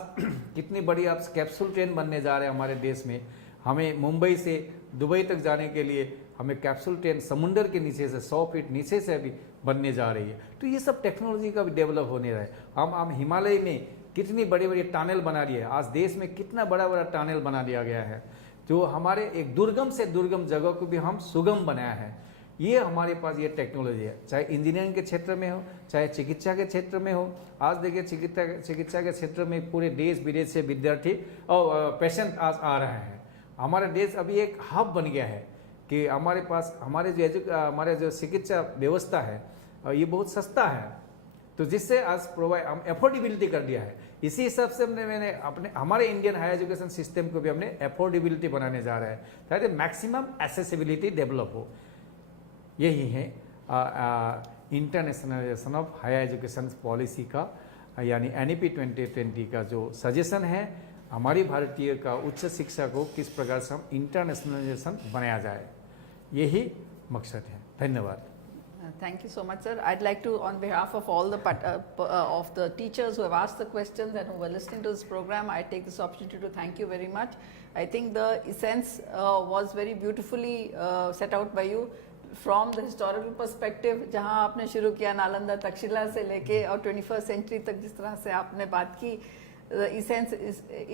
कितनी बड़ी आप कैप्सूल ट्रेन बनने जा रहे हैं हमारे देश में. हमें मुंबई से दुबई तक जाने के लिए हमें कैप्सूल ट्रेन समुंदर के नीचे से 100 फीट नीचे से अभी बनने जा रही है. तो ये सब टेक्नोलॉजी का भी डेवलप होने रहा है. हम हिमालय में कितनी बड़ी बड़ी टनल बना रही है. आज देश में कितना बड़ा बड़ा टनल बना दिया गया है, जो हमारे एक दुर्गम से दुर्गम जगह को भी हम सुगम बनाया है. ये हमारे पास ये टेक्नोलॉजी है, चाहे इंजीनियरिंग के क्षेत्र में हो, चाहे चिकित्सा के क्षेत्र में हो. आज देखिए चिकित्सा के क्षेत्र में पूरे देश विदेश से विद्यार्थी और पेशेंट आज आ रहे हैं. हमारा देश अभी एक हब बन गया है कि हमारे पास हमारे जो चिकित्सा व्यवस्था है ये बहुत सस्ता है. तो जिससे आज प्रोवाइड हम एफोर्डेबिलिटी कर दिया है। इसी हिसाब से मैंने अपने हमारे इंडियन हायर एजुकेशन सिस्टम को भी हमने एफोर्डेबिलिटी बनाने जा रहे हैं ताकि मैक्सिमम एसेसिबिलिटी डेवलप हो। यही है internationalization of higher education policy का यानी NEP 2020 का जो सजेशन है हमारी भारतीय का उच्च शिक्षा को किस प्रकार से हम इंटरनेशनलाइजेशन बनाया जाए, यही मकसद है। धन्यवाद। Thank you so much, sir. I'd like to, on behalf of all the teachers who have asked the questions and who were listening to this program, I take this opportunity to thank you very much. I think the essence was very beautifully set out by you from the historical perspective, जहाँ आपने शुरू किया नालंदा तक्षशिला से लेके और 21st century तक जिस तरह से आपने बात की, the essence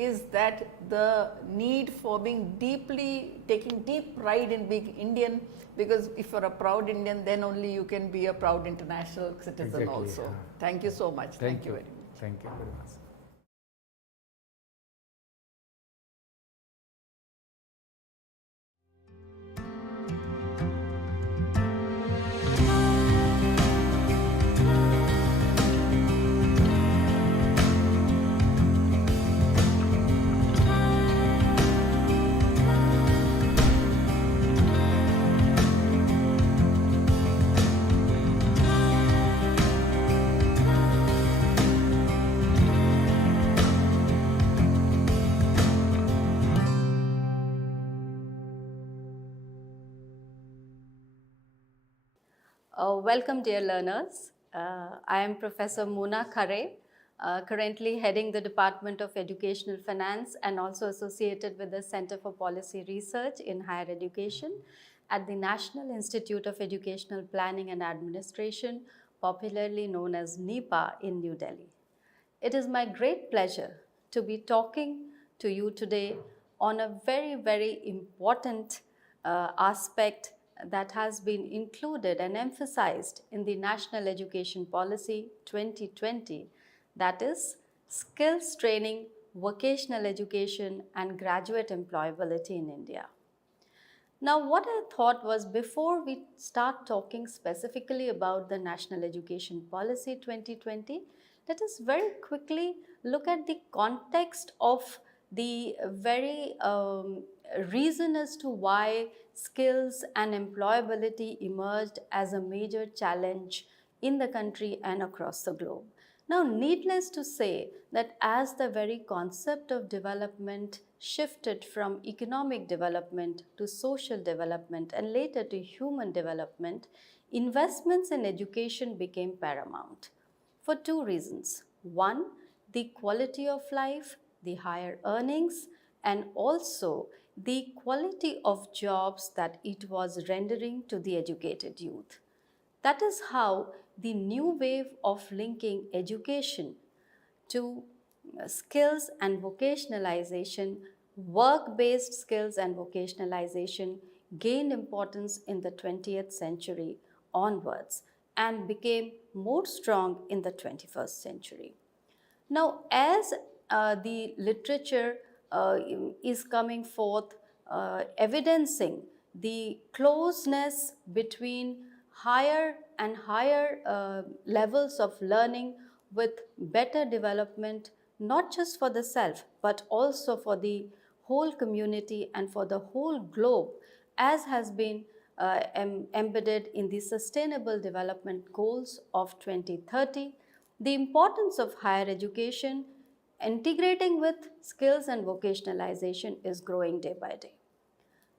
is that the need for taking deep pride in being Indian, because if you're a proud Indian, then only you can be a proud international citizen also. Thank you so much. Thank you very much. Thank you very much. Welcome, dear learners. I am Professor Mona Khare, currently heading the Department of Educational Finance and also associated with the Center for Policy Research in Higher Education at the National Institute of Educational Planning and Administration, popularly known as NIPA in New Delhi. It is my great pleasure to be talking to you today on a very, very important aspect that has been included and emphasized in the National Education Policy 2020, that is skills training, vocational education and graduate employability in India. Now, what I thought was, before we start talking specifically about the National Education Policy 2020, let us very quickly look at the context of the very reason as to why skills and employability emerged as a major challenge in the country and across the globe. Now, needless to say that as the very concept of development shifted from economic development to social development and later to human development, investments in education became paramount for two reasons. One, the quality of life, the higher earnings, and also the quality of jobs that it was rendering to the educated youth. That is how the new wave of linking education to skills and vocationalization, work-based skills and vocationalization gained importance in the 20th century onwards and became more strong in the 21st century. Now, as the literature is coming forth evidencing the closeness between higher and higher levels of learning with better development, not just for the self, but also for the whole community and for the whole globe, as has been embedded in the Sustainable Development Goals of 2030, the importance of higher education integrating with skills and vocationalization is growing day by day.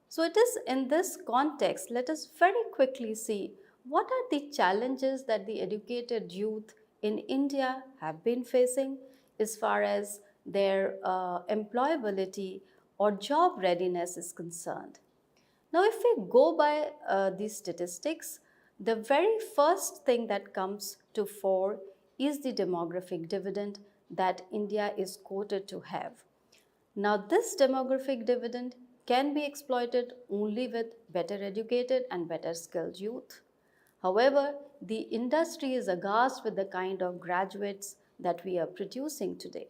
So it is in this context, let us very quickly see what are the challenges that the educated youth in India have been facing as far as their employability or job readiness is concerned. Now, if we go by these statistics, the very first thing that comes to fore is the demographic dividend that India is quoted to have. Now, this demographic dividend can be exploited only with better educated and better skilled youth. However, the industry is aghast with the kind of graduates that we are producing today.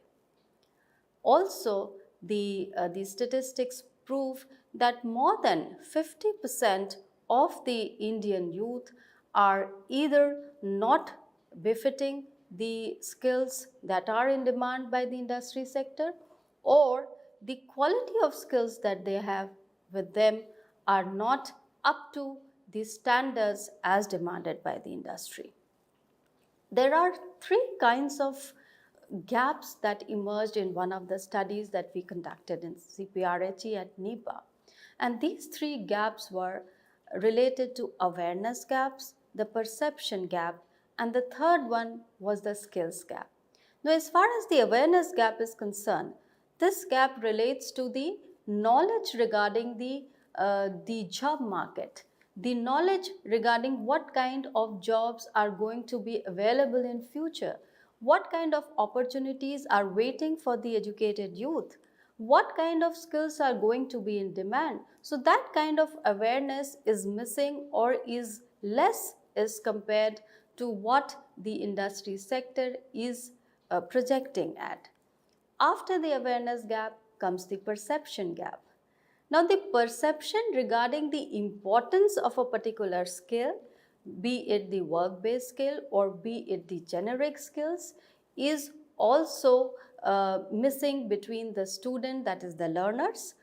Also, the statistics prove that more than 50% of the Indian youth are either not befitting the skills that are in demand by the industry sector, or the quality of skills that they have with them are not up to the standards as demanded by the industry. There are three kinds of gaps that emerged in one of the studies that we conducted in CPRHE at NIPA. And these three gaps were related to awareness gaps, the perception gap, and the third one was the skills gap. Now, as far as the awareness gap is concerned, this gap relates to the knowledge regarding the job market, the knowledge regarding what kind of jobs are going to be available in future, what kind of opportunities are waiting for the educated youth, what kind of skills are going to be in demand. So that kind of awareness is missing or is less as compared to what the industry sector is projecting at. After the awareness gap comes the perception gap. Now, the perception regarding the importance of a particular skill, be it the work-based skill or be it the generic skills, is also missing between the student, that is the learners,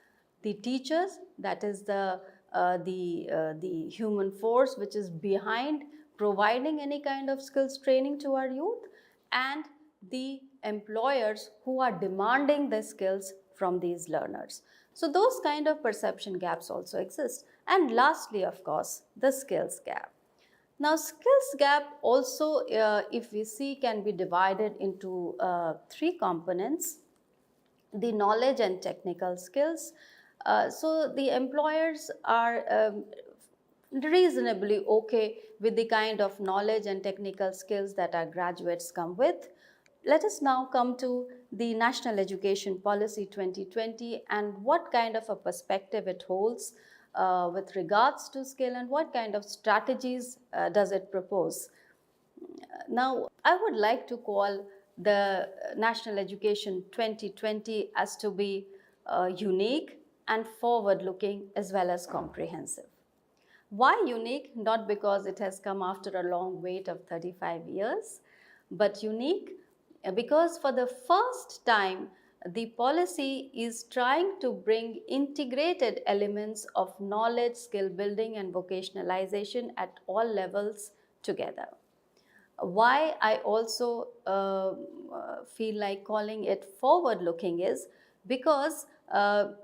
the teachers, that is the human force which is behind providing any kind of skills training to our youth, and the employers who are demanding the skills from these learners. So those kind of perception gaps also exist. And lastly, of course, the skills gap. Now, skills gap also, if we see, can be divided into three components: the knowledge and technical skills. So the employers are reasonably okay with the kind of knowledge and technical skills that our graduates come with. Let us now come to the National Education Policy 2020 and what kind of a perspective it holds with regards to skill and what kind of strategies does it propose. Now, I would like to call the National Education 2020 as to be unique and forward-looking as well as comprehensive. Why unique? Not because it has come after a long wait of 35 years, but unique because for the first time, the policy is trying to bring integrated elements of knowledge, skill building and vocationalization at all levels together. Why I also feel like calling it forward looking is because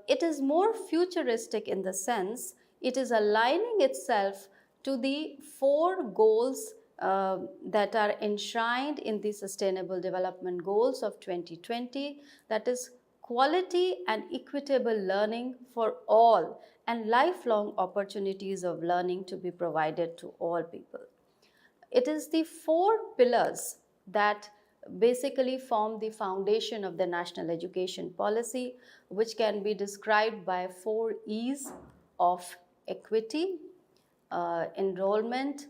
it is more futuristic in the sense it is aligning itself to the 4 goals that are enshrined in the Sustainable Development Goals of 2020, that is quality and equitable learning for all and lifelong opportunities of learning to be provided to all people. It is the 4 pillars that basically form the foundation of the National Education Policy, which can be described by 4 E's of equity, enrollment,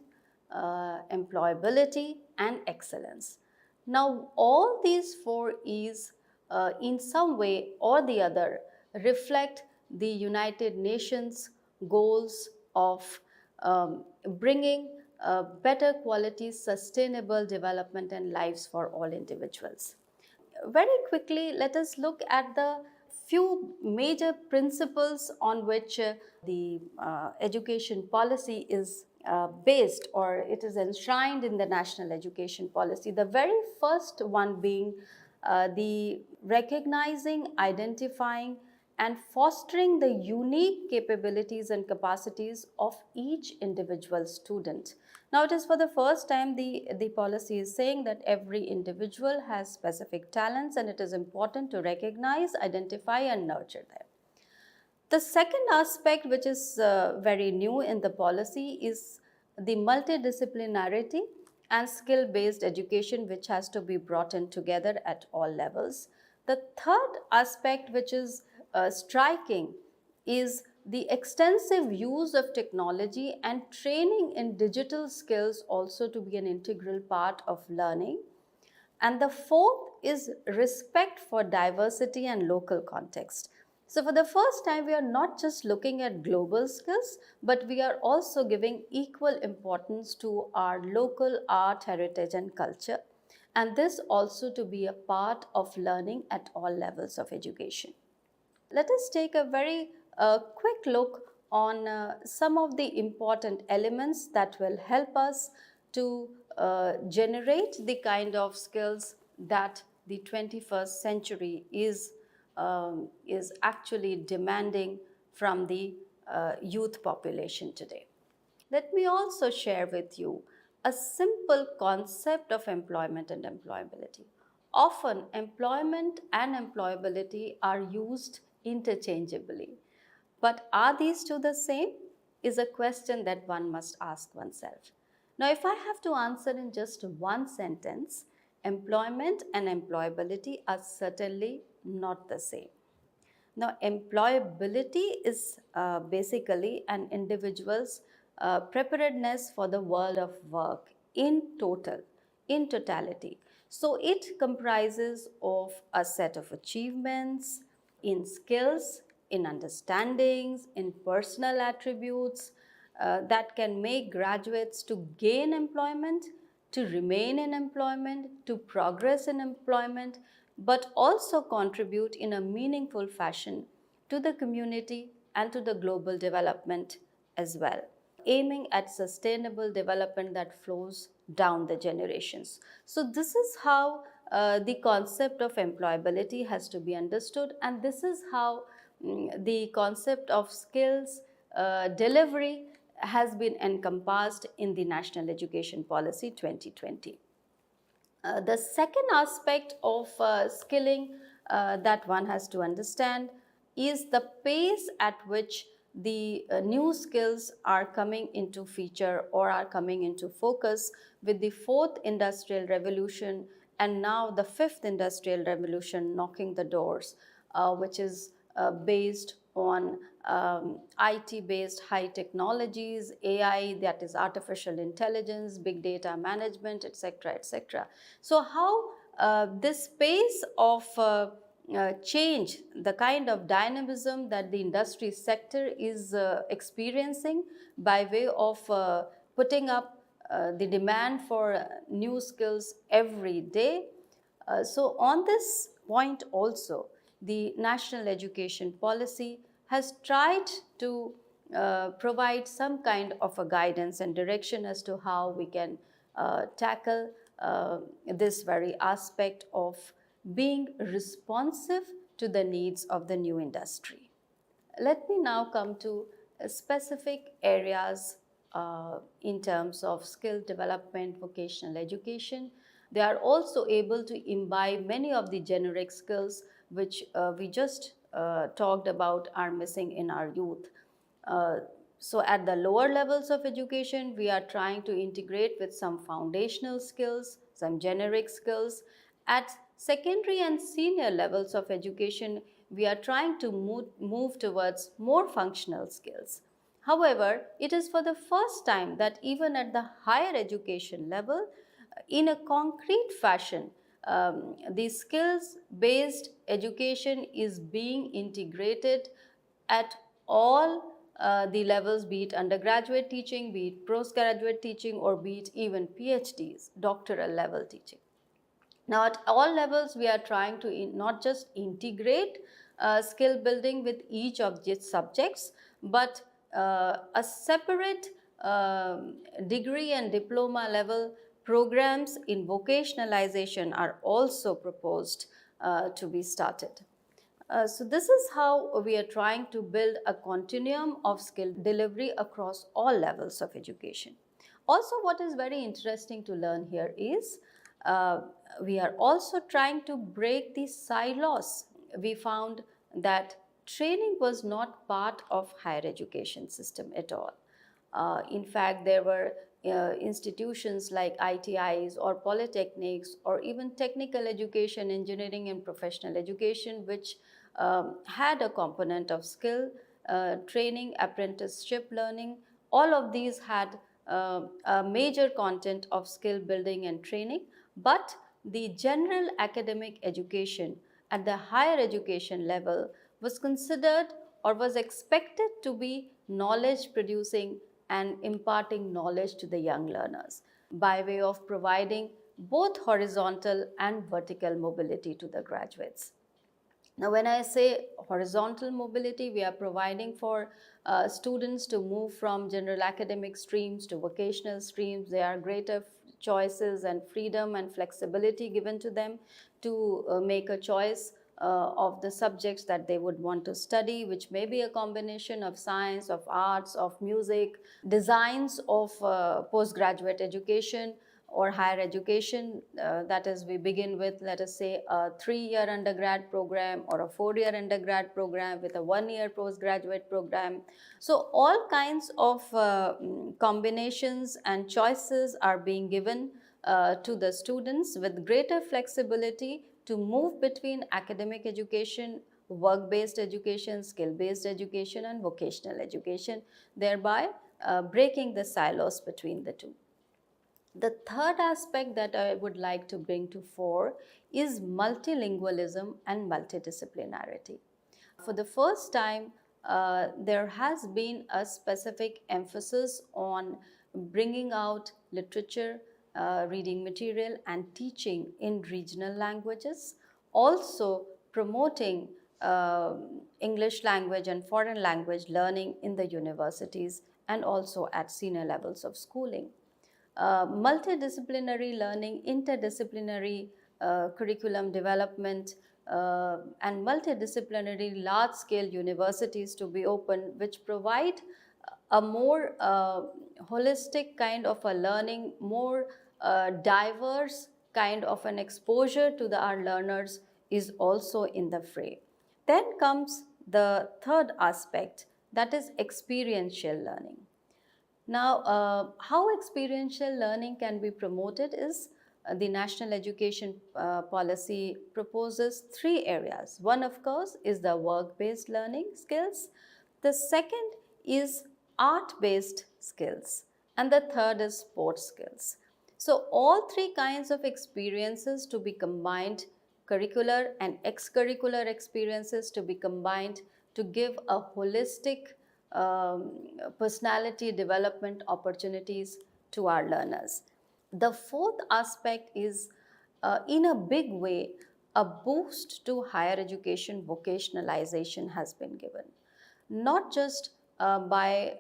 employability and excellence. Now, all these 4 E's in some way or the other reflect the United Nations goals of bringing better quality, sustainable development and lives for all individuals. Very quickly, let us look at the few major principles on which the education policy is based, or it is enshrined in the National Education Policy. The very first one being the recognizing, identifying and fostering the unique capabilities and capacities of each individual student. Now, it is for the first time the policy is saying that every individual has specific talents and it is important to recognize, identify and nurture them. The second aspect, which is very new in the policy, is the multidisciplinarity and skill-based education, which has to be brought in together at all levels. The third aspect, which is striking, is the extensive use of technology and training in digital skills also to be an integral part of learning. And the fourth is respect for diversity and local context. So for the first time, we are not just looking at global skills, but we are also giving equal importance to our local art, heritage and culture. and this also to be a part of learning at all levels of education. Let us take a very quick look on some of the important elements that will help us to generate the kind of skills that the 21st century is actually demanding from the youth population today. Let me also share with you a simple concept of employment and employability. Often, employment and employability are used interchangeably. But are these two the same? Is a question that one must ask oneself. Now, if I have to answer in just one sentence, employment and employability are certainly not the same. Now, employability is basically an individual's preparedness for the world of work in totality. So, it comprises of a set of achievements in skills, in understandings, in personal attributes that can make graduates to gain employment, to remain in employment, to progress in employment, but also contribute in a meaningful fashion to the community and to the global development as well, aiming at sustainable development that flows down the generations. So this is how the concept of employability has to be understood, and this is how the concept of skills delivery has been encompassed in the National Education Policy 2020. The second aspect of skilling that one has to understand is the pace at which the new skills are coming into feature or are coming into focus with the fourth industrial revolution and now the fifth industrial revolution knocking the doors, which is based on IT-based high technologies, AI, that is artificial intelligence, big data management, etc., etc. So how this pace of change, the kind of dynamism that the industry sector is experiencing by way of putting up the demand for new skills every day. So on this point also, the National Education Policy has tried to provide some kind of a guidance and direction as to how we can tackle this very aspect of being responsive to the needs of the new industry. Let me now come to specific areas in terms of skill development, vocational education. They are also able to imbibe many of the generic skills which we just talked about are missing in our youth. So at the lower levels of education, we are trying to integrate with some foundational skills, some generic skills. At secondary and senior levels of education, we are trying to move towards more functional skills. However, it is for the first time that even at the higher education level, in a concrete fashion, the skills-based education is being integrated at all the levels, be it undergraduate teaching, be it postgraduate teaching, or be it even PhDs, doctoral level teaching. Now, at all levels, we are trying to not just integrate skill building with each of these subjects, but a separate degree and diploma level programs in vocationalization are also proposed to be started. So this is how we are trying to build a continuum of skill delivery across all levels of education. Also, what is very interesting to learn here is we are also trying to break the silos. We found that training was not part of higher education system at all. In fact, there were institutions like ITIs or polytechnics or even technical education, engineering and professional education, which had a component of skill training, apprenticeship learning. All of these had a major content of skill building and training, but the general academic education at the higher education level was considered or was expected to be knowledge producing and imparting knowledge to the young learners by way of providing both horizontal and vertical mobility to the graduates. Now, when I say horizontal mobility, we are providing for students to move from general academic streams to vocational streams. There are greater choices and freedom and flexibility given to them to make a choice of the subjects that they would want to study, which may be a combination of science, of arts, of music, designs of postgraduate education or higher education. That is, we begin with, let us say, a 3-year undergrad program or a 4-year undergrad program with a 1-year postgraduate program. So all kinds of combinations and choices are being given to the students with greater flexibility to move between academic education, work-based education, skill-based education, and vocational education, thereby breaking the silos between the two. The third aspect that I would like to bring to fore is multilingualism and multidisciplinarity. For the first time, there has been a specific emphasis on bringing out literature, reading material, and teaching in regional languages, also promoting English language and foreign language learning in the universities and also at senior levels of schooling. Multidisciplinary learning, interdisciplinary curriculum development, and multidisciplinary large-scale universities to be opened, which provide a more holistic kind of a learning, more diverse kind of an exposure to our learners is also in the fray. Then comes the third aspect, that is experiential learning. Now, how experiential learning can be promoted is the National Education Policy proposes 3 areas. One, of course, is the work-based learning skills. The second is art-based skills. And the third is sports skills. So, all 3 kinds of experiences to be combined, curricular and extracurricular experiences to be combined to give a holistic personality development opportunities to our learners. The fourth aspect is, in a big way, a boost to higher education vocationalization has been given. Not just by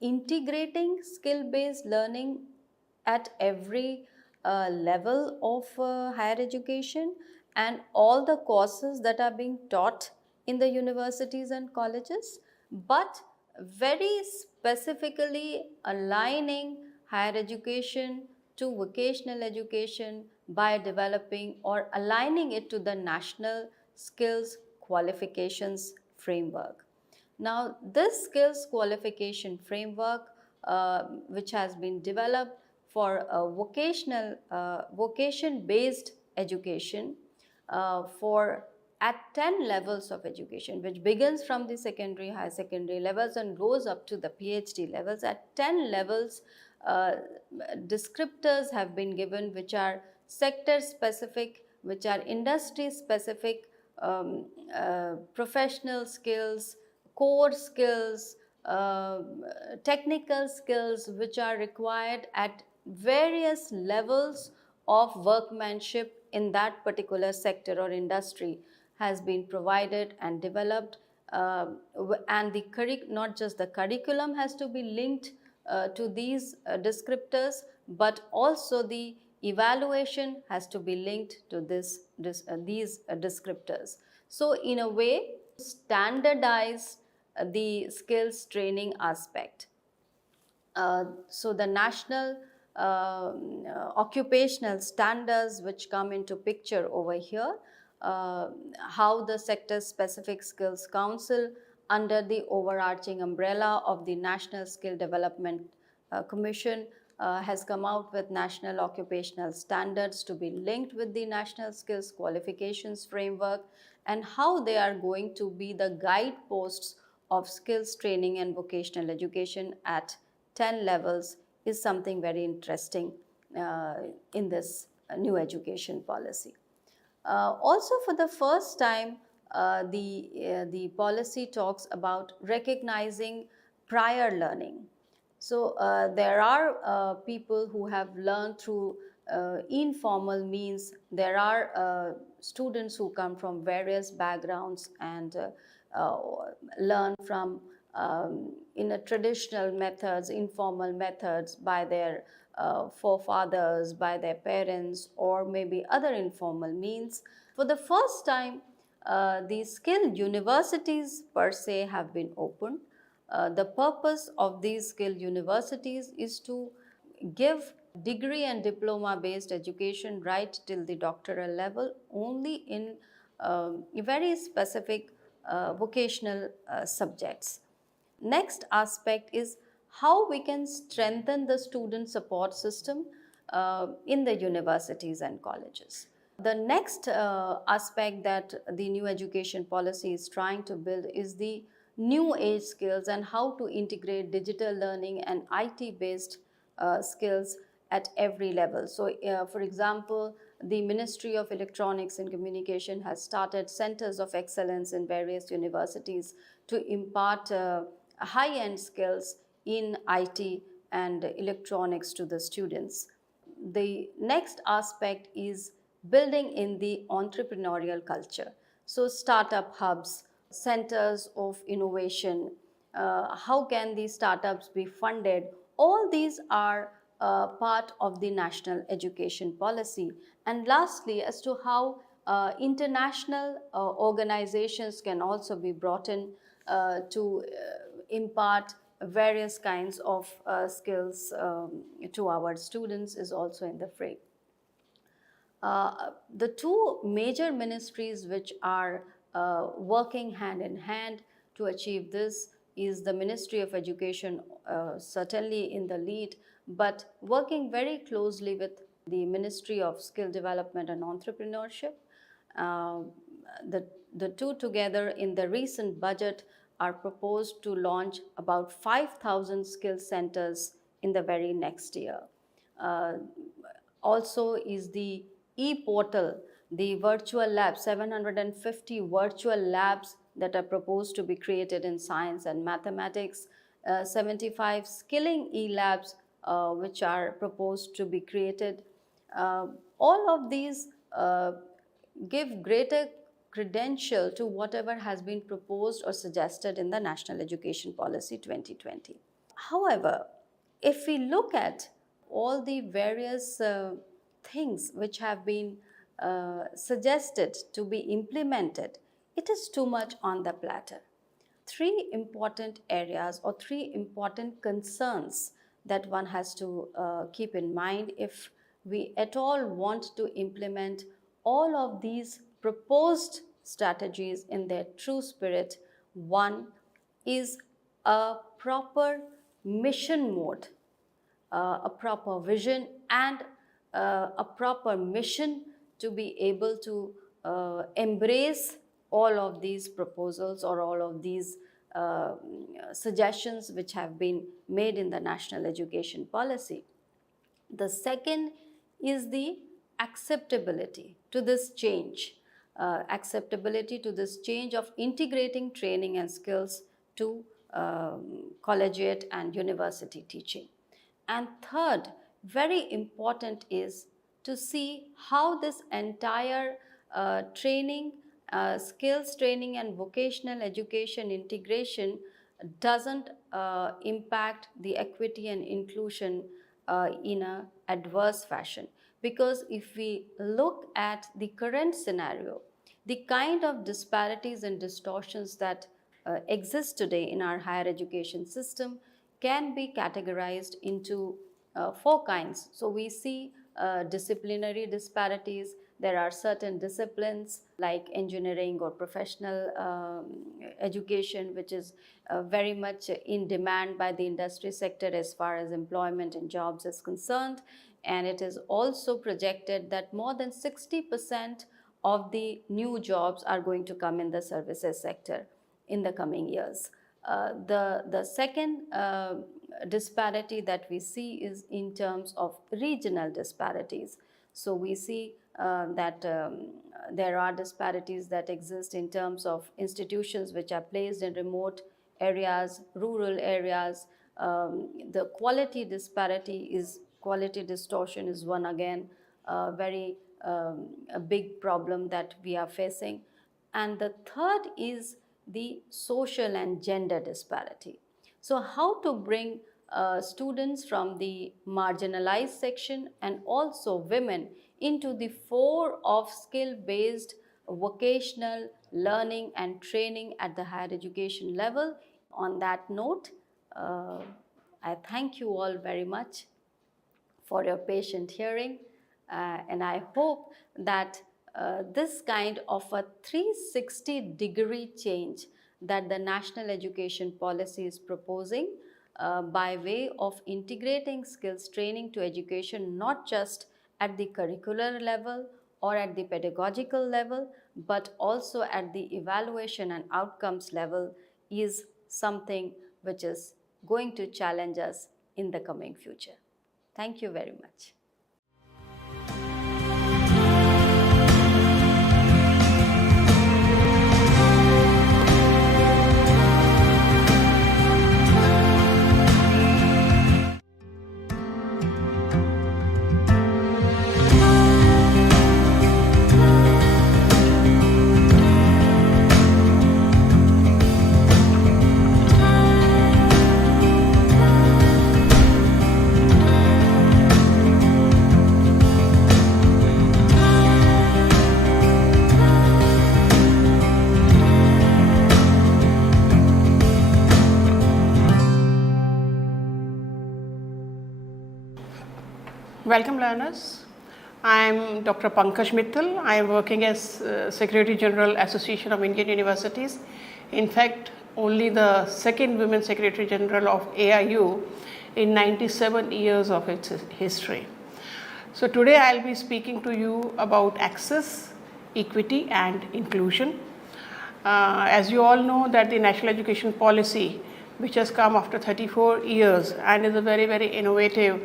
integrating skill-based learning at every level of higher education and all the courses that are being taught in the universities and colleges, but very specifically aligning higher education to vocational education by developing or aligning it to the national skills qualifications framework. Now, this skills qualification framework, which has been developed for a vocation-based education for at 10 levels of education, which begins from the secondary, higher secondary levels and goes up to the PhD levels. At 10 levels, descriptors have been given which are sector specific, which are industry specific, professional skills, core skills, technical skills which are required at various levels of workmanship in that particular sector or industry has been provided and developed, and not just the curriculum has to be linked to these descriptors, but also the evaluation has to be linked to these descriptors. So in a way, standardize the skills training aspect. So the national occupational standards which come into picture over here, how the sector specific skills council under the overarching umbrella of the National Skill Development Commission has come out with national occupational standards to be linked with the national skills qualifications framework, and how they are going to be the guideposts of skills training and vocational education at 10 levels is something very interesting in this new education policy. Also, for the first time, the policy talks about recognizing prior learning. So there are people who have learned through informal means. There are students who come from various backgrounds and uh, learn from in a traditional methods, informal methods by their forefathers, by their parents, or maybe other informal means. For the first time, the skilled universities per se have been opened. The purpose of these skilled universities is to give degree and diploma based education right till the doctoral level only in very specific vocational subjects. Next aspect is how we can strengthen the student support system in the universities and colleges. The next aspect that the new education policy is trying to build is the new age skills and how to integrate digital learning and IT based skills at every level. So, for example, the Ministry of Electronics and Communication has started centers of excellence in various universities to impart high-end skills in IT and electronics to the students. The next aspect is building in the entrepreneurial culture. So, startup hubs, centers of innovation, how can these startups be funded? All these are part of the national education policy. And lastly, as to how international organizations can also be brought in to impart various kinds of skills to our students is also in the fray. The two major ministries which are working hand in hand to achieve this is the Ministry of Education, certainly in the lead, but working very closely with the Ministry of Skill Development and Entrepreneurship. Uh, the two together in the recent budget are proposed to launch about 5,000 skill centers in the very next year. Uh, Also is the e-portal, the virtual lab, 750 virtual labs that are proposed to be created in science and mathematics, 75 skilling e-labs which are proposed to be created. All of these give greater credential to whatever has been proposed or suggested in the National Education Policy 2020. However, if we look at all the various things which have been suggested to be implemented, it is too much on the platter. Three important areas or three important concerns that one has to keep in mind if we at all want to implement all of these proposed strategies in their true spirit. One is a proper mission mode, a proper vision, and a proper mission to be able to embrace all of these proposals or all of these suggestions which have been made in the national education policy. The second is the acceptability to this change, acceptability to this change of integrating training and skills to collegiate and university teaching. And third, very important is to see how this entire training, skills training and vocational education integration doesn't impact the equity and inclusion in an adverse fashion. Because if we look at the current scenario, the kind of disparities and distortions that exist today in our higher education system can be categorized into four kinds. So we see disciplinary disparities. There are certain disciplines like engineering or professional education, which is very much in demand by the industry sector as far as employment and jobs is concerned. And it is also projected that more than 60% of the new jobs are going to come in the services sector in the coming years. The second disparity that we see is in terms of regional disparities. So we see that there are disparities that exist in terms of institutions which are placed in remote areas, rural areas, The quality distortion is one again very a big problem that we are facing. And the third is the social and gender disparity. So how to bring students from the marginalized section and also women into the fore of skill-based vocational learning and training at the higher education level. On that note, I thank you all very much for your patient hearing, and I hope that this kind of a 360-degree change that the National Education Policy is proposing by way of integrating skills training to education, not just at the curricular level or at the pedagogical level, but also at the evaluation and outcomes level, is something which is going to challenge us in the coming future. Thank you very much. Welcome learners. I am Dr. Pankaj Mittal. I am working as Secretary General Association of Indian Universities. In fact, only the second Women Secretary General of AIU in 97 years of its history. So today I will be speaking to you about access, equity and inclusion. As you all know that the National Education Policy, which has come after 34 years and is a very, very innovative,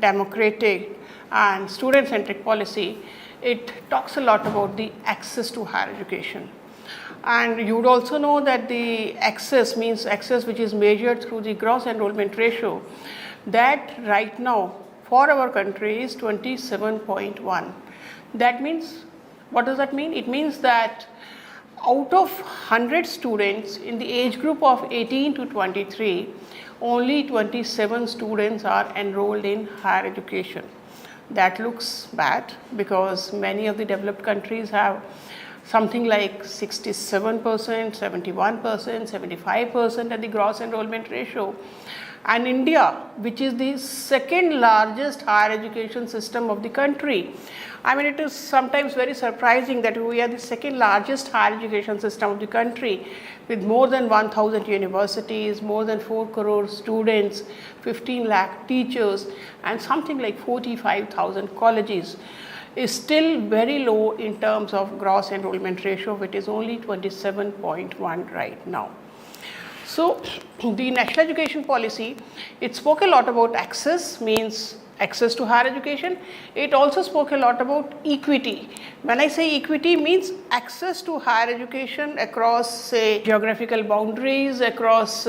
democratic and student-centric policy, it talks a lot about the access to higher education. And you would also know that the access means access which is measured through the gross enrollment ratio, that right now for our country is 27.1. That means, what does that mean? It means that out of 100 students in the age group of 18 to 23, only 27 students are enrolled in higher education. That looks bad because many of the developed countries have something like 67%, 71%, 75% at the gross enrollment ratio. And India, which is the second largest higher education system of the country, I mean, it is sometimes very surprising that we are the second largest higher education system of the country with more than 1,000 universities, more than 4 crore students, 15 lakh teachers and something like 45,000 colleges, is still very low in terms of gross enrollment ratio, which is only 27.1 right now. So the National Education Policy, it spoke a lot about access, means access to higher education. It also spoke a lot about equity. When I say equity, means access to higher education across, say, geographical boundaries, across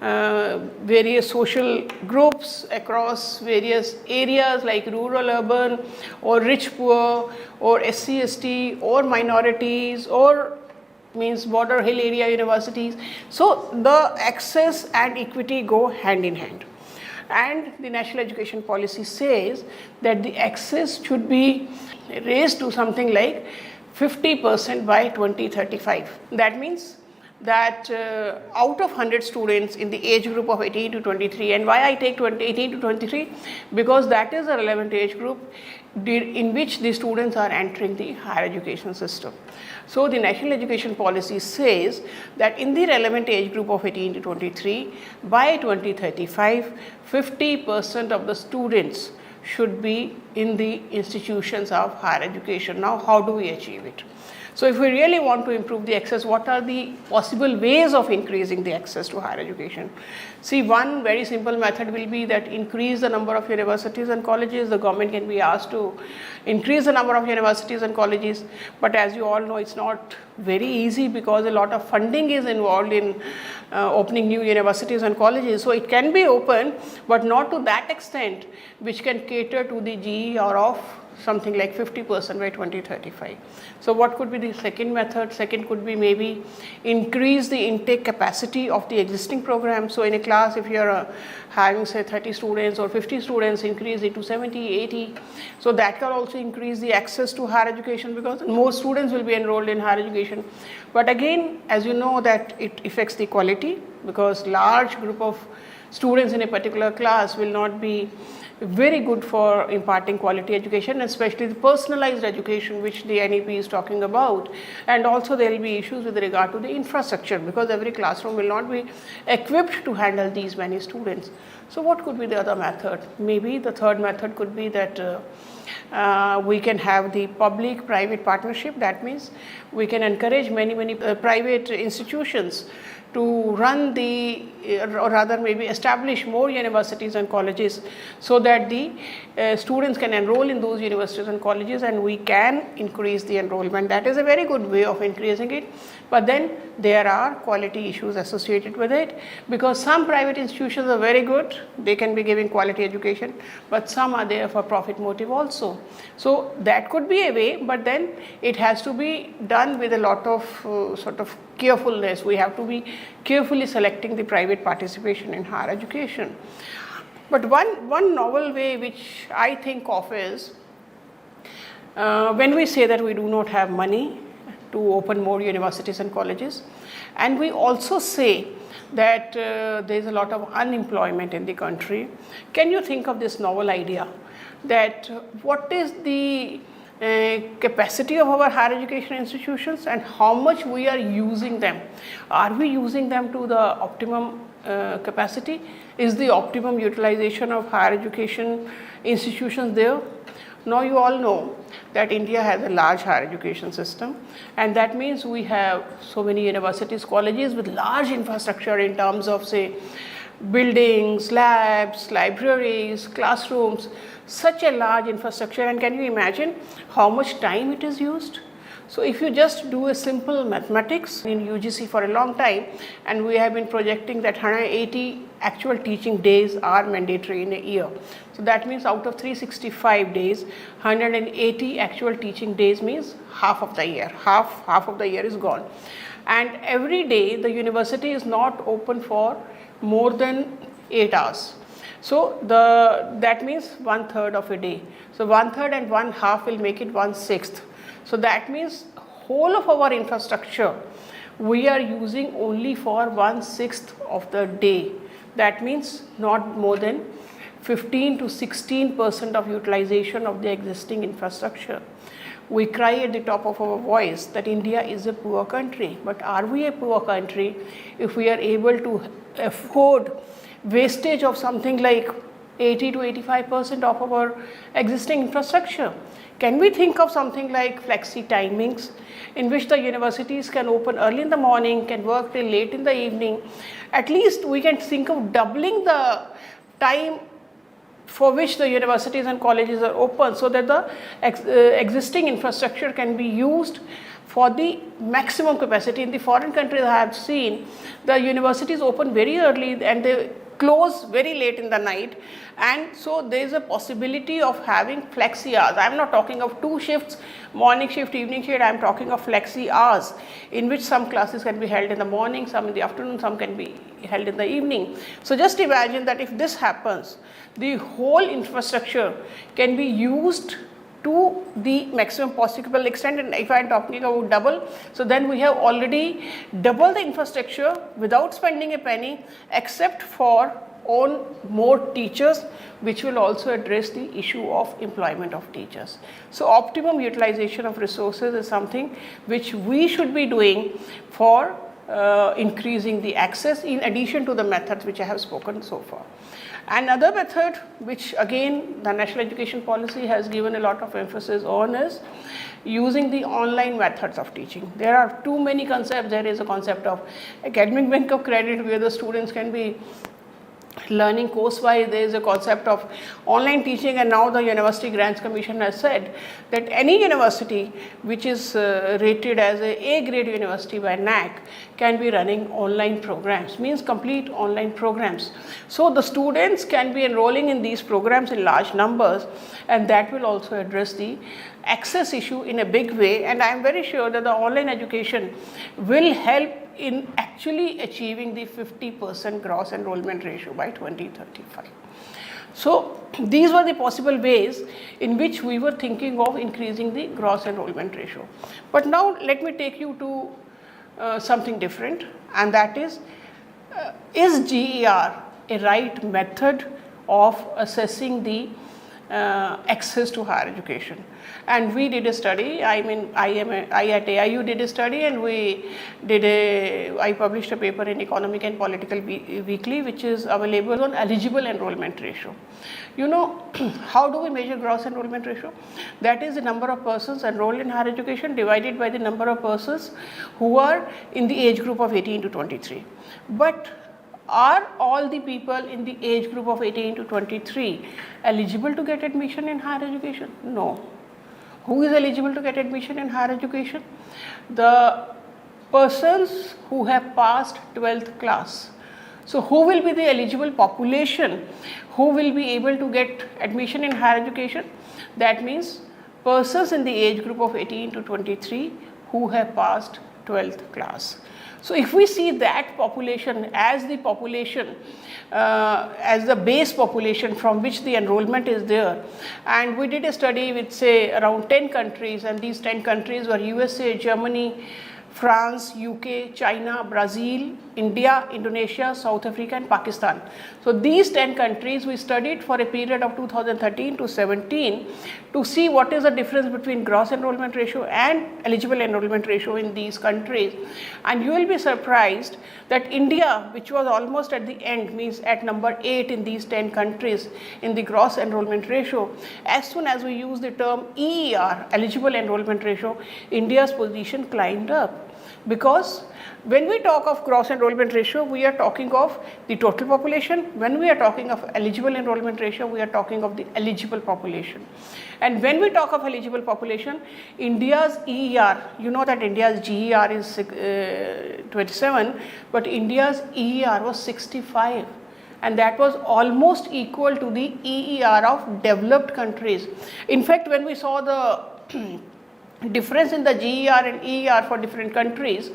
various social groups, across various areas like rural, urban or rich, poor or SC, ST or minorities or means border hill area universities. So the access and equity go hand in hand. And the National Education Policy says that the access should be raised to something like 50% by 2035. That means that out of 100 students in the age group of 18 to 23, and why I take 18 to 23? Because that is a relevant age group in which the students are entering the higher education system. So the National Education Policy says that in the relevant age group of 18 to 23, by 2035, 50% of the students should be in the institutions of higher education. Now, how do we achieve it? So if we really want to improve the access, what are the possible ways of increasing the access to higher education? See, one very simple method will be that increase the number of universities and colleges. The government can be asked to increase the number of universities and colleges, but as you all know, it's not very easy because a lot of funding is involved in opening new universities and colleges. So it can be open, but not to that extent which can cater to the GER of something like 50% by 2035. So what could be the second method? Second could be maybe increase the intake capacity of the existing program. So in a class, if you're having say 30 students or 50 students, increase it to 70, 80. So that can also increase the access to higher education because more students will be enrolled in higher education. But again, as you know, that it affects the quality because large group of students in a particular class will not be very good for imparting quality education, especially the personalized education which the NEP is talking about. And also there will be issues with regard to the infrastructure because every classroom will not be equipped to handle these many students. So what could be the other method? Maybe the third method could be that we can have the public-private partnership. That means we can encourage many private institutions to run the, or rather maybe establish more universities and colleges so that the students can enroll in those universities and colleges and we can increase the enrollment. That is a very good way of increasing it. But then there are quality issues associated with it because some private institutions are very good, they can be giving quality education, but some are there for profit motive also. So that could be a way, but then it has to be done with a lot of sort of carefulness. We have to be carefully selecting the private participation in higher education. But one novel way which I think of is when we say that we do not have money to open more universities and colleges, and we also say that there is a lot of unemployment in the country. Can you think of this novel idea that what is the capacity of our higher education institutions and how much we are using them? Are we using them to the optimum capacity? Is the optimum utilization of higher education institutions there? Now you all know that India has a large higher education system, and that means we have so many universities, colleges with large infrastructure in terms of say buildings, labs, libraries, classrooms, such a large infrastructure. And can you imagine how much time it is used? So if you just do a simple mathematics in UGC for a long time, and we have been projecting that 180 actual teaching days are mandatory in a year. So that means out of 365 days, 180 actual teaching days means half of the year. Half of the year is gone. And every day the university is not open for more than 8 hours. So that means 1/3 of a day. So 1/3 and 1/2 will make it 1/6. So that means whole of our infrastructure we are using only for 1/6 of the day. That means not more than 15 to 16% of utilization of the existing infrastructure. We cry at the top of our voice that India is a poor country, but are we a poor country if we are able to afford wastage of something like 80 to 85% of our existing infrastructure? Can we think of something like flexi timings in which the universities can open early in the morning, can work till late in the evening? At least we can think of doubling the time for which the universities and colleges are open so that the existing infrastructure can be used for the maximum capacity. In the foreign countries I have seen, the universities open very early and they close very late in the night, and so there is a possibility of having flexi hours. I am not talking of 2 shifts, morning shift, evening shift. I am talking of flexi hours in which some classes can be held in the morning, some in the afternoon, some can be held in the evening. So just imagine that if this happens, the whole infrastructure can be used to the maximum possible extent. And if I am talking about double, so then we have already doubled the infrastructure without spending a penny, except for on more teachers, which will also address the issue of employment of teachers. So optimum utilization of resources is something which we should be doing for increasing the access, in addition to the methods which I have spoken so far. Another method which again the National Education Policy has given a lot of emphasis on is using the online methods of teaching. There are too many concepts. There is a concept of academic bank of credit where the students can be learning course wise. There is a concept of online teaching, and now the University Grants Commission has said that any university which is rated as a grade university by NAC can be running online programs, means complete online programs. So the students can be enrolling in these programs in large numbers, and that will also address the access issue in a big way. And I am very sure that the online education will help in actually achieving the 50% gross enrollment ratio by 2035. So these were the possible ways in which we were thinking of increasing the gross enrollment ratio. But now let me take you to something different, and that is GER a right method of assessing the access to higher education? And we did a study. I at AIU did a study, and I published a paper in Economic and Political Weekly, which is available on eligible enrollment ratio. You know, how do we measure gross enrollment ratio? That is the number of persons enrolled in higher education divided by the number of persons who are in the age group of 18 to 23. But are all the people in the age group of 18 to 23 eligible to get admission in higher education? No. Who is eligible to get admission in higher education? The persons who have passed 12th class. So who will be the eligible population who will be able to get admission in higher education? That means persons in the age group of 18 to 23 who have passed 12th class. So if we see that population as the population, as the base population from which the enrollment is there, and we did a study with say around 10 countries, and these 10 countries were USA, Germany, France, UK, China, Brazil, India, Indonesia, South Africa and Pakistan. So these 10 countries we studied for a period of 2013 to 17 to see what is the difference between gross enrollment ratio and eligible enrollment ratio in these countries. And you will be surprised that India, which was almost at the end, means at number 8 in these 10 countries in the gross enrollment ratio, as soon as we use the term EER, eligible enrollment ratio, India's position climbed up. Because when we talk of gross enrollment ratio, we are talking of the total population. When we are talking of eligible enrollment ratio, we are talking of the eligible population. And when we talk of eligible population, India's EER, you know that India's GER is 27, but India's EER was 65. And that was almost equal to the EER of developed countries. In fact, when we saw the difference in the GER and EER for different countries,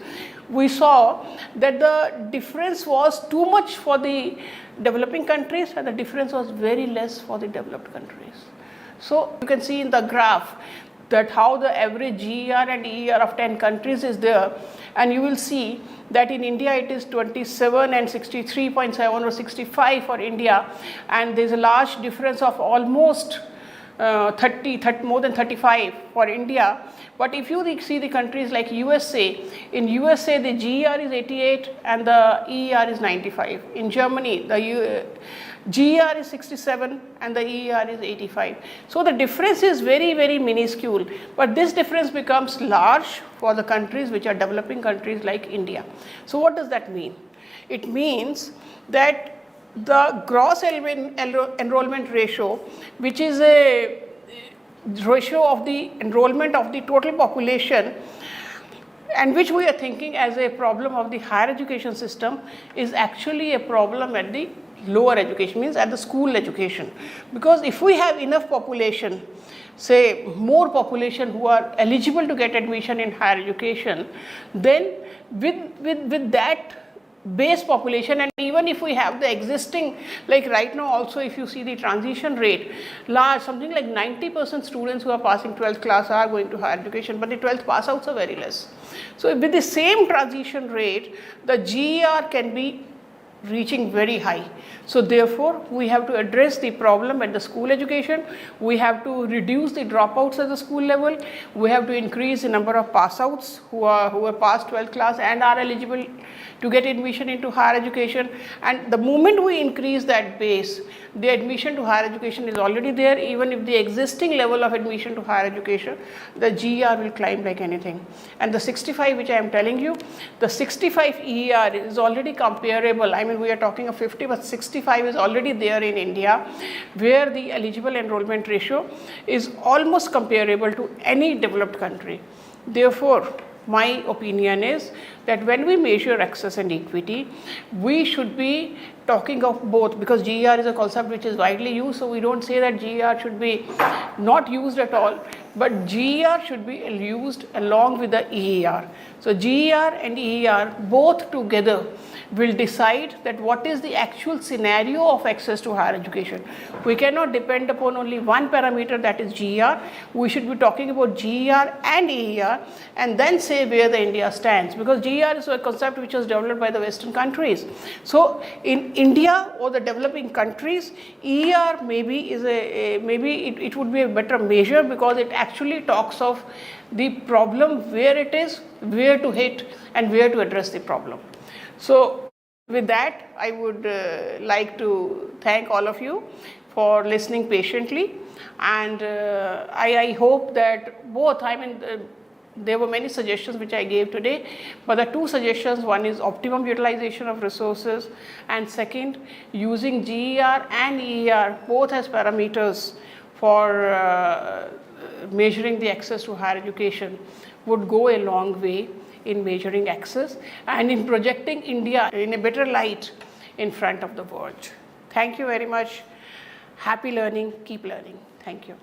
we saw that the difference was too much for the developing countries and the difference was very less for the developed countries. So you can see in the graph that how the average GER and EER of 10 countries is there, and you will see that in India it is 27 and 63.7 or 65 for India, and there is a large difference of almost more than 35 for India. But if you see the countries like USA, in USA the GER is 88 and the EER is 95. In Germany the GER is 67 and the EER is 85. So the difference is very, very minuscule, but this difference becomes large for the countries which are developing countries like India. So what does that mean? It means that the gross enrollment ratio, which is a ratio of the enrollment of the total population, and which we are thinking as a problem of the higher education system, is actually a problem at the lower education, means at the school education. Because if we have enough population, say more population who are eligible to get admission in higher education, then with that base population, and even if we have the existing, like right now also if you see the transition rate, large, something like 90% students who are passing 12th class are going to higher education, but the 12th pass outs are very less. So with the same transition rate, the GER can be reaching very high. So therefore, we have to address the problem at the school education. We have to reduce the dropouts at the school level. We have to increase the number of pass outs who are past 12th class and are eligible to get admission into higher education. And the moment we increase that base, the admission to higher education is already there. Even if the existing level of admission to higher education, the GER will climb like anything. And the 65 which I am telling you, the 65 EER is already comparable. I mean, we are talking of 50, but 65 is already there in India, where the eligible enrollment ratio is almost comparable to any developed country. Therefore, my opinion is that when we measure access and equity, we should be talking of both, because GER is a concept which is widely used, so we don't say that GER should be not used at all, but GER should be used along with the EER. So GER and EER both together will decide that what is the actual scenario of access to higher education. We cannot depend upon only one parameter, that is GER. We should be talking about GER and EER and then say where the India stands, because GER is a concept which was developed by the Western countries. So in India or the developing countries, EER maybe is it would be a better measure, because it actually talks of the problem, where it is, where to hit and where to address the problem. So with that, I would like to thank all of you for listening patiently, and I hope that both, I mean, there were many suggestions which I gave today, but the two suggestions, one is optimum utilization of resources, and second, using GER and EER both as parameters for measuring the access to higher education would go a long way in measuring access and in projecting India in a better light in front of the world. Thank you very much. Happy learning. Keep learning. Thank you.